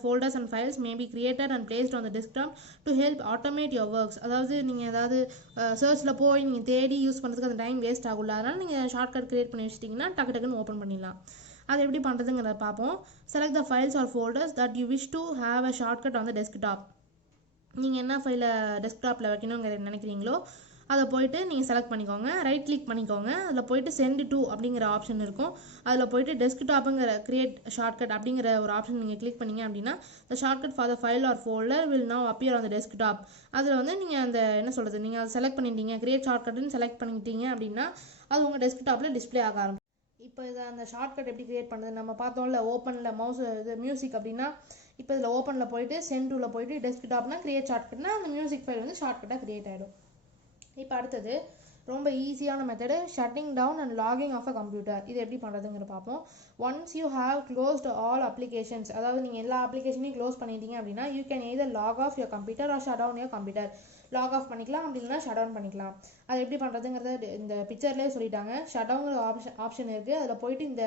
folders and files may be created and placed on the desktop to help automate your works. அதாவது நீங்கள் ஏதாவது சர்ச்சில் போய் நீங்கள் தேடி யூஸ் பண்ணுறதுக்கு அந்த டைம் வேஸ்ட் ஆகும்ல, அதனால் நீங்கள் ஷார்ட்கட் கிரியேட் பண்ணி வச்சிட்டிங்கன்னா டக்குன்னு ஓப்பன் பண்ணிடலாம். அது எப்படி பண்ணுறதுங்கிறத பார்ப்போம். Select the files or folders that you wish to have a shortcut on the desktop. நீங்கள் என்ன ஃபைலை டெஸ்க்டாப்பில் வைக்கணுங்கிற நினைக்கிறீங்களோ அதை போயிட்டு நீங்கள் செலக்ட் பண்ணிக்கோங்க, ரைட் கிளிக் பண்ணிக்கோங்க. அதில் போயிட்டு சென்ட் டு அப்படிங்கிற ஆப்ஷன் இருக்கும். அதில் போயிட்டு டெஸ்க்டாப்புங்கிற கிரியேட் ஷார்ட்கட் அப்படிங்கிற ஒரு ஆப்ஷன் நீங்கள் கிளிக் பண்ணீங்க அப்படின்னா the shortcut for the file or folder will now appear on the desktop. அதில் வந்து நீங்கள் அந்த என்ன சொல்கிறது, நீங்கள் அதை செலக்ட் பண்ணிட்டீங்க, கிரியேட் ஷார்ட்கட்னு செலக்ட் பண்ணிட்டீங்க அப்படின்னா அது உங்கள் டெஸ்க்டாப்பில் டிஸ்பிளே ஆக ஆரம்பிக்கும். இப்போ இதை அந்த ஷார்ட்கட் எப்படி கிரியேட் பண்ணுறது நம்ம பார்த்தோம்ல, ஓப்பனில் மவுஸ் இது மியூசிக் அப்படின்னா இப்போ இதில் ஓப்பனில் போயிட்டு சென்ட் டூவில் போயிட்டு டெஸ்க்டாப்னா கிரியேட் ஷார்ட்கட்னா அந்த மியூசிக் ஃபைல் வந்து ஷார்ட்கட்டாக கிரியேட் ஆகிடும். இப்போ அடுத்தது ரொம்ப ஈஸியான method, shutting down and logging off a computer. இது எப்படி பண்ணுறதுங்கிற பார்ப்போம். Once you have closed all applications, அதாவது நீங்கள் எல்லா அப்ளிகேஷனையும் க்ளோஸ் பண்ணிட்டீங்க அப்படின்னா you can either log off your computer or shut down your computer. Log off பண்ணிக்கலாம், அப்படி இல்லைனா ஷட் டவுன் பண்ணிக்கலாம். அது எப்படி பண்ணுறதுங்கிறத இந்த பிக்சர்லேயே சொல்லிட்டாங்க. ஷட் டவுன் ஆப்ஷன் இருக்குது, அதில் போயிட்டு இந்த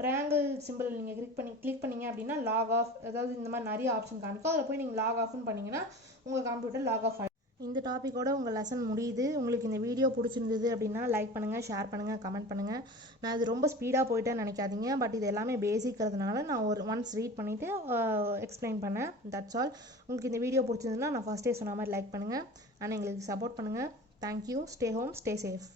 ட்ரையாங்கிள் சிம்பிள் நீங்கள் கிளிக் பண்ணீங்க அப்படின்னா லாக் ஆஃப், அதாவது இந்த மாதிரி நிறைய ஆப்ஷன் காமிக்கும், அதில் போய் நீங்கள் லாக் ஆஃப்னு பண்ணிங்கன்னா உங்கள் கம்ப்யூட்டர் லாக் ஆஃப் ஆகிடும். இந்த டாப்பிக்கோட உங்கள் லெசன் முடியுது. உங்களுக்கு இந்த வீடியோ பிடிச்சிருந்தது அப்படின்னா லைக் பண்ணுங்கள், ஷேர் பண்ணுங்கள், கமெண்ட் பண்ணுங்கள். நான் இது ரொம்ப ஸ்பீடாக போயிட்டேன்னு நினைக்காதீங்க, பட் இது எல்லாமே பேசிக்கிறதுனால நான் ஒன்ஸ் ரீட் பண்ணிவிட்டு எக்ஸ்பிளைன் பண்ணேன். That's all. உங்களுக்கு இந்த வீடியோ பிடிச்சிருந்ததுன்னா நான் ஃபஸ்ட்டே சொன்ன மாதிரி லைக் பண்ணுங்கள் அண்ட் எங்களுக்கு சப்போர்ட் பண்ணுங்கள். Thank you. Stay home, stay safe.